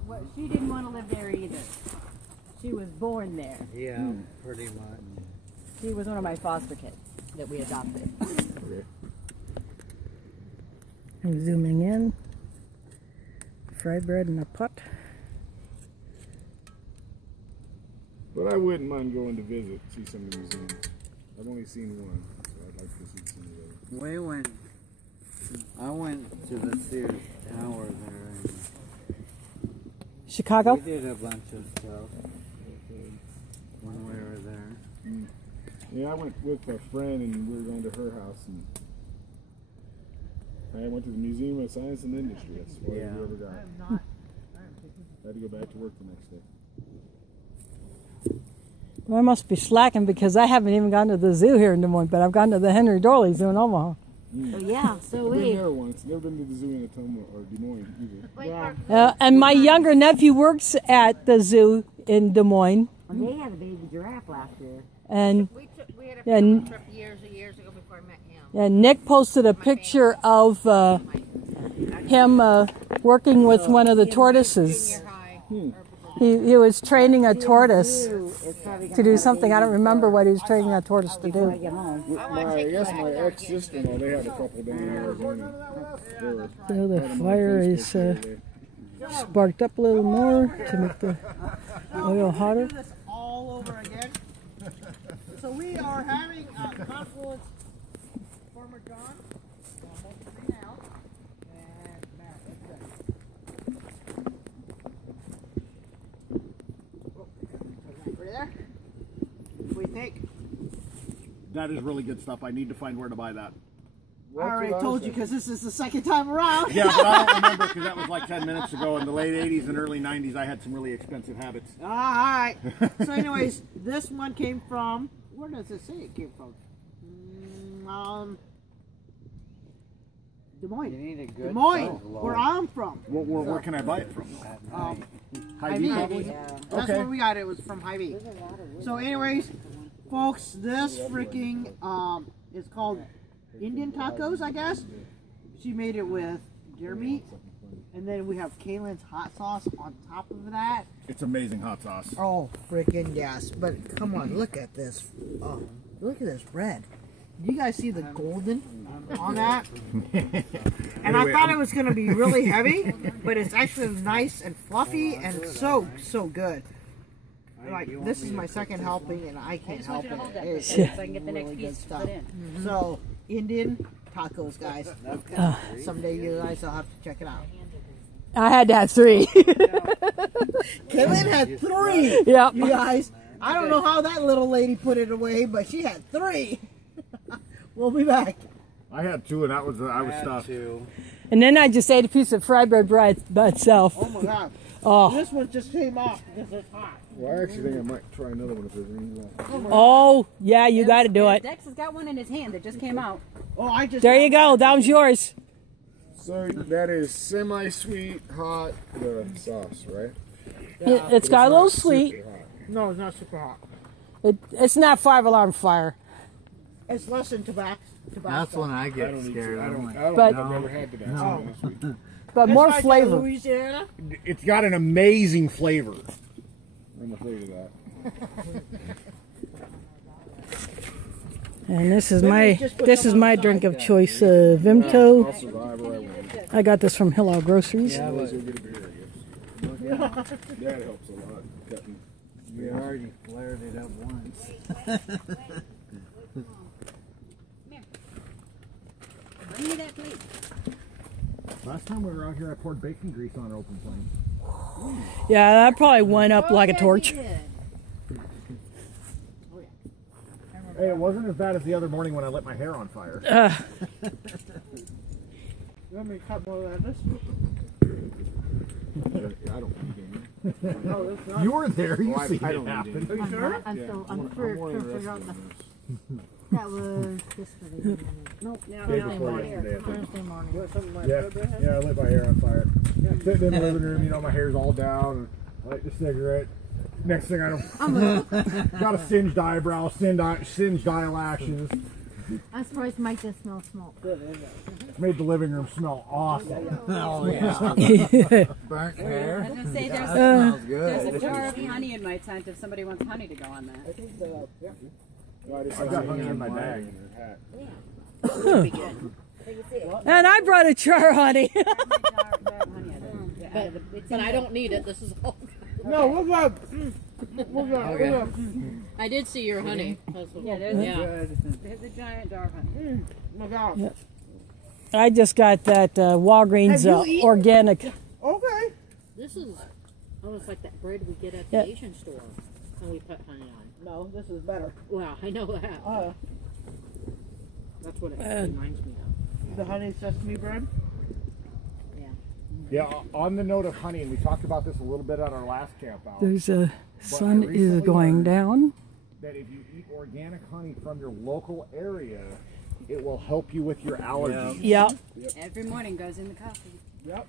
Well, she didn't want to live there either. She was born there. Yeah, pretty much. She was one of my foster kids that we adopted. I'm zooming in. Fry bread in a pot. But I wouldn't mind going to visit, see some of the museums. I've only seen one, so I'd like to see some of those. I went to the Sears Tower there, and Chicago? we did a bunch of stuff when we were there. Yeah, I went with a friend and we were going to her house, and I went to the Museum of Science and Industry. That's what Yeah. we ever got. Had to go back to work the next day. Well, I must be slacking because I haven't even gone to the zoo here in Des Moines, but I've gone to the Henry Dorley Zoo in Omaha. So yeah, so I've been we. there once. Never been to the zoo in Atoma or Des Moines either. Yeah. And my younger nephew works at the zoo in Des Moines. They had a baby giraffe last year. And We had a Yeah, field trip years ago before I met him. yeah, Nick posted a picture of him working with one of the tortoises. Junior high. He was training a tortoise It's probably to do something. I don't remember what he was training a tortoise to do. get home. I guess my ex-sister-in-law, they had a couple down in Arizona. So the fire is sparked up a little more to make the oil hotter. Do this all over again. So we are having Confluence Farmer John. Multi-green out. And Matt, that's it. Ready there? think? That is really good stuff. I need to find where to buy that. I already told you because this is the second time around. Yeah, but I don't remember because that was like 10 minutes ago. In the late 80s and early 90s, I had some really expensive habits. All right. So anyways, this one came from, where does it say it came from? Des Moines. You need a good Des Moines, size load. where I'm from. Where can I buy it from? Hy-Vee. probably? That's Okay. where we got it. It was from Hy-Vee. So anyways, folks, this freaking is called Indian tacos, I guess. She made it with deer meat, and then we have Kaylin's hot sauce on top of that. It's amazing hot sauce. Oh, freaking yes! But come on, look at this. Oh, look at this red. Do you guys see the golden on that? And I thought it was going to be really heavy, but it's actually nice and fluffy and so good. Like, this is my second helping, and I can't help it. It's so I can get the next really piece good to stuff. put in. So, Indian tacos, guys. Someday you guys will have to check it out. I had to have 3. Kaylin had 3. Yep. You guys, I don't know how that little lady put it away, but she had 3. We'll be back. I had 2, and I was stuffed. And then I just ate a piece of fried bread by itself. Oh my god. Oh. This one just came off because it's hot. Well, I actually think I might try another one if there's any left. Oh, yeah, you got to do it. Dex has got one in his hand that just came out. Oh, I just. There you go. That was yours. So that is semi-sweet, hot, the sauce, right? It's got a little sweet. No, it's not super hot. It's not 5-alarm fire. It's less than tobacco. That's when I get scared. But- I've never had Tabasco. But It's more like flavor. Louisiana. It's got an amazing flavor. I'm afraid of that. And this is my drink of choice, Vimto. I'll survive or I won't. I got this from Hillel Groceries. I'll go get a beer, I guess. That helps a lot. Cutting. We already flared it up once. Bring me that plate. Last time we were out here, I poured bacon grease on an open flame. Yeah, that probably went up like a torch. Hey, it wasn't as bad as the other morning when I lit my hair on fire. You want me to cut more of this? I don't think No, that's not. You were there. You I see don't it happen. Are you sure? I'm more interested in this. That was yesterday. Nope. Day before yesterday. Thursday morning. You want something like Yeah, that, Brad? yeah, I lit my hair on fire. Sitting in the living room, you know, my hair's all down. Light the cigarette. Next thing I know, got a singed eyebrow, singed eyelashes. I'm surprised Mike doesn't smell smoke. Made the living room smell awesome. Oh yeah. Burnt I hair. was gonna say there's Smells there's good. a jar of honey in my tent if somebody wants honey to go on that. I've got honey in my bag. And I brought a jar, honey. But I don't need it. This is all. No, we're good. We're good. Okay. We're good. I did see your honey. Yeah, there's a giant jar of honey. Oh my God. I just got that Walgreens Have you eaten? organic. Okay. This is almost like that bread we get at Yeah. the Asian store, and we put honey on. No, this is better. Well, I know that. That's what it reminds me of. The honey sesame bread. Yeah, on the note of honey, and we talked about this a little bit at our last camp out, There's a sun is recently going learned down. that if you eat organic honey from your local area, it will help you with your allergies. Yep. Every morning goes in the coffee. Yep.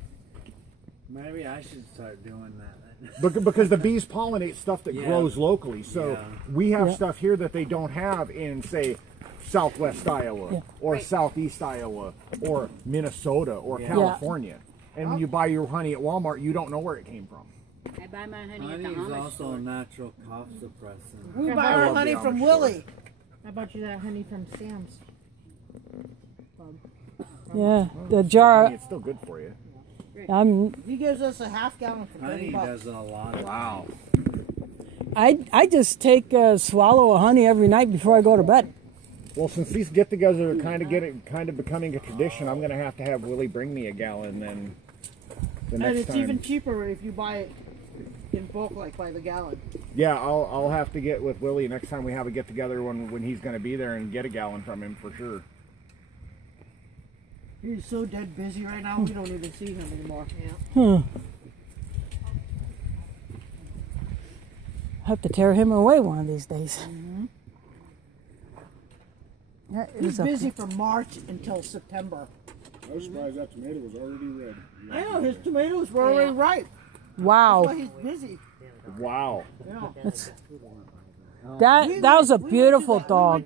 Maybe I should start doing that. Because the bees pollinate stuff that Yeah. grows locally. So Yeah. we have Yeah. stuff here that they don't have in, say, southwest Iowa Yeah. or southeast Iowa or Minnesota or Yeah. California. And when you buy your honey at Walmart, you don't know where it came from. I buy my honey at Honey the is Amish also store. a natural cough suppressant. We buy I our love honey the from Amish Willie. I bought you that honey from Sam's. Yeah. The I jar. mean, it's still good for you. He gives us a half gallon for Honey $30. does a lot of Wow. I just take a swallow of honey every night before I go to bed. Well, since these get-togethers are kind of becoming a tradition, I'm going to have Willie bring me a gallon then the next And it's time. even cheaper if you buy it in bulk, like by the gallon. Yeah, I'll have to get with Willie next time we have a get together when he's going to be there and get a gallon from him for sure. He's so dead busy right now, we don't even see him anymore. I have to tear him away one of these days. That He's is a- busy from March until September. I was surprised that tomato was already red. I know, his tomatoes were already ripe. Wow. That's why he's busy. Wow. Yeah. That was a beautiful dog.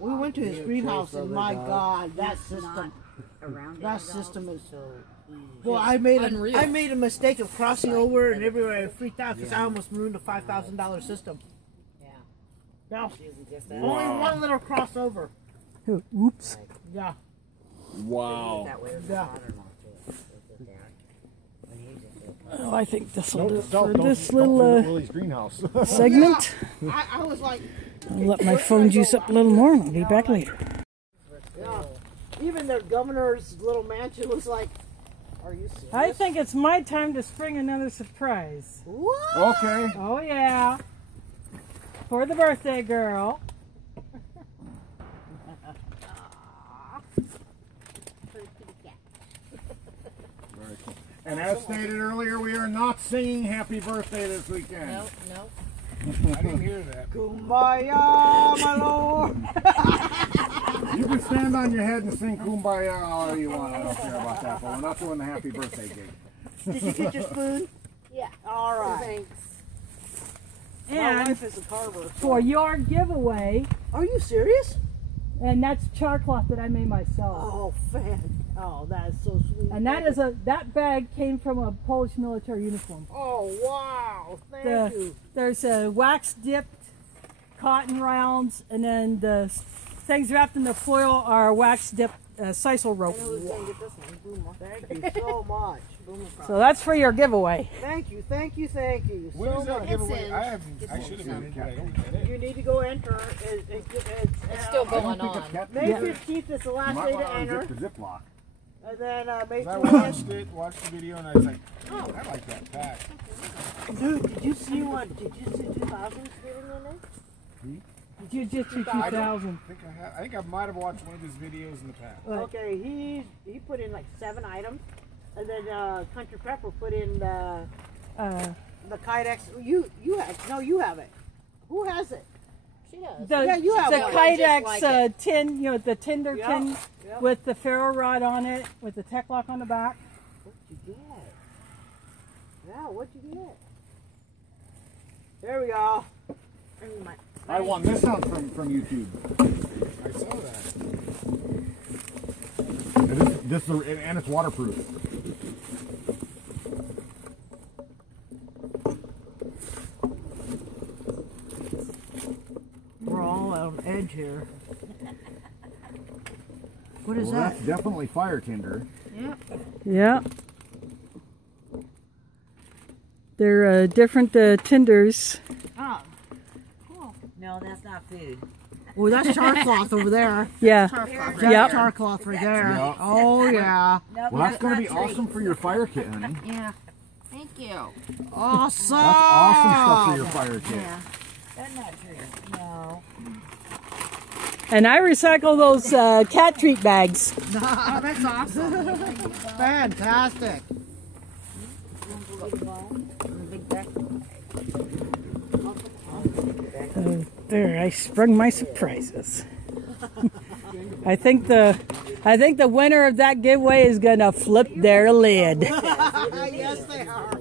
We went to his greenhouse, and my God, that system is. Well, I made a mistake of crossing over, and everywhere I freaked out because I almost ruined a $5,000 system. Yeah. Only one little crossover. Oops. Yeah. Wow. Yeah. Oh, I think this will do it Don't- for don't- this don't little visit Willie's greenhouse. segment. I was like, I'll let my phone juice up a little more and I'll be back later. yeah. Even their governor's little mansion was like, are you serious? I think it's my time to spring another surprise. What? Okay. Oh yeah. For the birthday girl. And as stated earlier, we are not singing happy birthday this weekend. Nope. I didn't hear that. Kumbaya, my lord. You can stand on your head and sing Kumbaya all you want. I don't care about that, but we're not doing the happy birthday gig. Did you get your spoon? Yeah. All right. Thanks. My And wife is a carver. for your giveaway, Are you serious? and that's char cloth that I made myself. Oh, fan. Oh, that is so sweet. And that bag came from a Polish military uniform. Oh, wow. Thank you. There's a wax dipped cotton rounds, and then the things wrapped in the foil are wax dipped sisal rope. Thank you so much. So that's for your giveaway. Thank you When so is that much. giveaway? I should have been in, but I don't get it. You need to go enter. It's still going on. May 15th is the You last might day to want to enter. unzip the Ziploc. And then May I 20th. watched the video, and I was like, oh, I like that pack. Dude, did you see 2000's getting in there? Did you just do 2,000? I think I might have watched one of his videos in the past. Okay, he put in like 7 items. And then Country Pepper put in the Kydex. You have it. Who has it? She does. Yeah, you have the one. Kydex Just like tin, the tinder tin Yep. with the ferro rod on it, with the tech lock on the back. What'd you get? Yeah, what'd you get? There we go. I won this one from YouTube. I saw that. And it's waterproof. We're all on edge here. What is Well, that? that's definitely fire tinder. Yeah. They're different tinders. Oh, cool. No, that's not food. Oh, that's char cloth over there. Yeah. That's Yep. char cloth right there. Yep. Oh, yeah. No, Well, that's going to be awesome for your fire kit, honey. Yeah. Thank you. Awesome. That's awesome stuff for your fire kit. That's not true. No. And I recycle those cat treat bags. Oh, that's awesome. Fantastic. There, I sprung my surprises. I think the winner of that giveaway is gonna flip their lid. Yes, they are.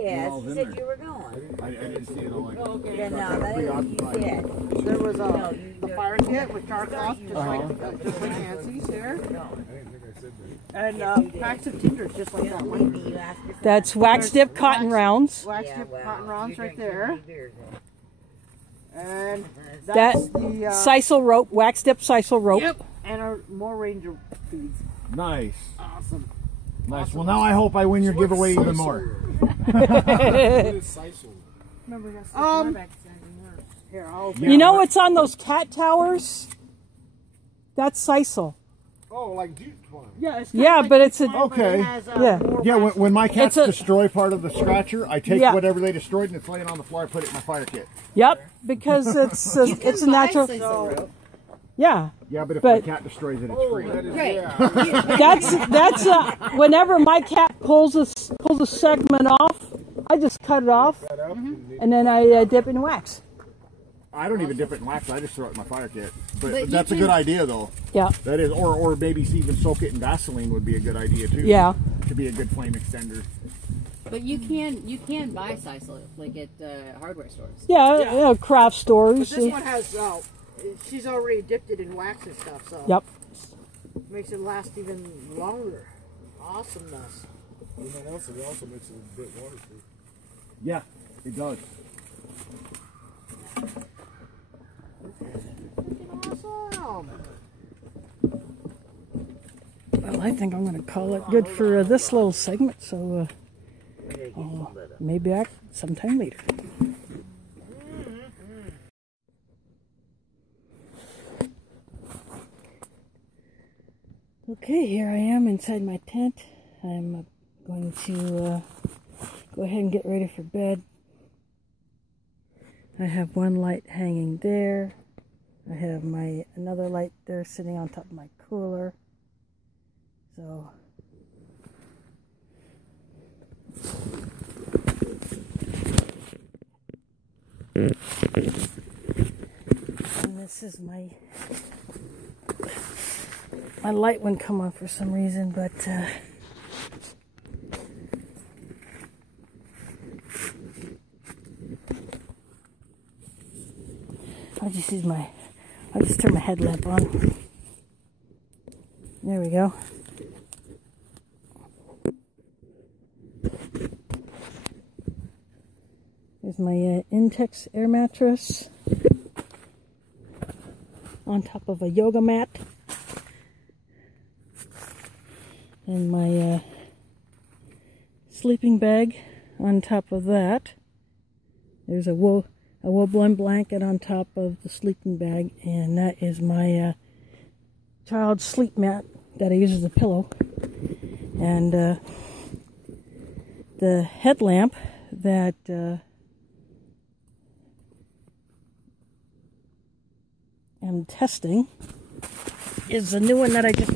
Yes, all you in said there. you were going. I didn't see it all. Then no, that ain't what you said. There was the fire kit with char cloth, just like Nancy's here. And packs of tinders, just like that one. You asked your That's wax dip cotton rounds. Wax Yeah, dip well, cotton rounds you're right drinking there. 3 beers then. And That that's the sisal rope, wax dip sisal rope. Yep. And more Ranger feeds. Nice. Awesome. Nice. Well, now I hope I win your giveaway even more. What is Sisal? Remember, that's here. Yeah, You know what's on those cat towers? That's sisal. Oh, like jute twine. Yeah, it's Yeah, like but it's a Okay. it has, yeah. more Yeah, wax. when my cats It's a- destroy part of the scratcher, I take Yeah. whatever they destroyed and it's laying on the floor. I put it in my fire kit. Yep, because it's a natural. Yeah, Yeah, but if But- my cat destroys it, it's free. That is, Right. yeah. that's whenever my cat pulls a segment off, I just cut it off That up and then I dip it in wax. I don't even dip it in wax. I just throw it in my fire kit. But But you that's a can- good idea, though. Yeah, That is, or maybe even soak it in Vaseline would be a good idea too. yeah, To be a good flame extender. But you can buy sisal like at hardware stores. yeah. You know, craft But stores. this one has, she's already dipped it in wax and stuff, so Yep. makes it last even longer. Awesomeness. You know what else? It also makes it a bit waterproof. Yeah, it does. Awesome. Well, I think I'm going to call it good for this little segment. So I'll maybe back sometime later. Okay, here I am inside my tent. I'm going to go ahead and get ready for bed. I have one light hanging there. I have my another light there sitting on top of my cooler. So and this is my light wouldn't come on for some reason, but I'll just turn my headlamp on. There we go. There's my Intex air mattress on top of a yoga mat. And my sleeping bag on top of that. There's a wool blend blanket on top of the sleeping bag, and that is my child's sleep mat that I use as a pillow. And the headlamp that I'm testing is the new one that I just...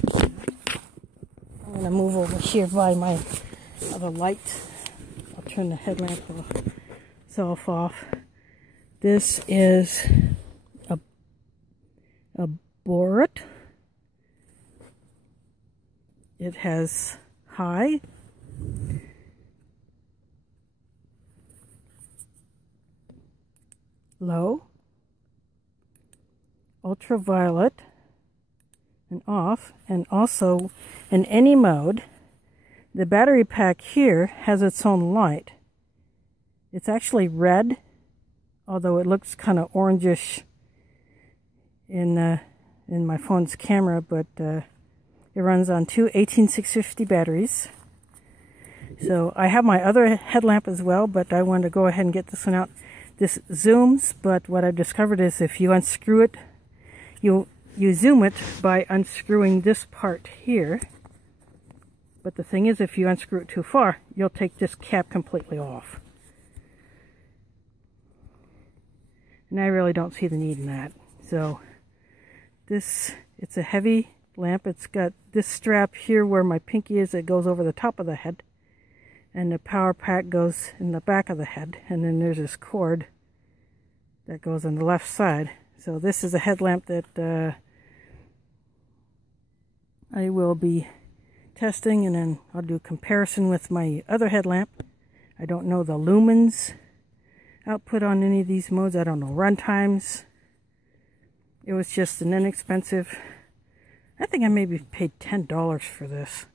I'm going to move over here by my other light. I'll turn the headlamp itself off. This is a Borat. It has high, low, ultraviolet, and off, and also in any mode. The battery pack here has its own light. It's actually red, although it looks kind of orangish in my phone's camera, but it runs on two 18650 batteries. So I have my other headlamp as well, but I wanted to go ahead and get this one out. This zooms, but what I've discovered is if you unscrew it, you zoom it by unscrewing this part here. But the thing is, if you unscrew it too far, you'll take this cap completely off. And I really don't see the need in that. So it's a heavy lamp. It's got this strap here where my pinky is. It goes over the top of the head. And the power pack goes in the back of the head. And then there's this cord that goes on the left side. So this is a headlamp that I will be testing, and then I'll do a comparison with my other headlamp. I don't know the lumens output on any of these modes. I don't know run times. It was just an inexpensive, I think I maybe paid $10 for this.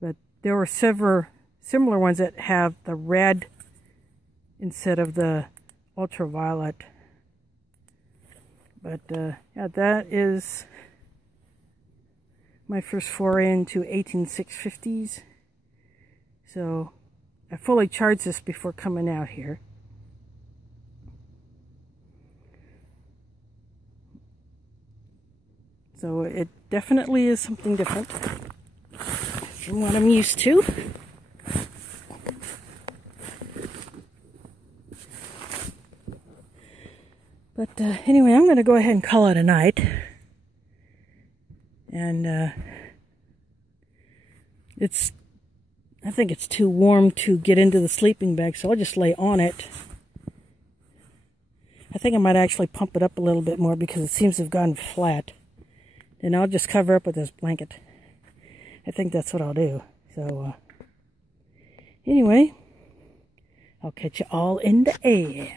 But there were several similar ones that have the red instead of the ultraviolet. But yeah, that is my first foray into 18650s. So I fully charged this before coming out here. So it definitely is something different from what I'm used to. But anyway, I'm going to go ahead and call it a night. And I think it's too warm to get into the sleeping bag, so I'll just lay on it. I think I might actually pump it up a little bit more because it seems to have gone flat. Then I'll just cover up with this blanket. I think that's what I'll do. So, anyway, I'll catch you all in the air.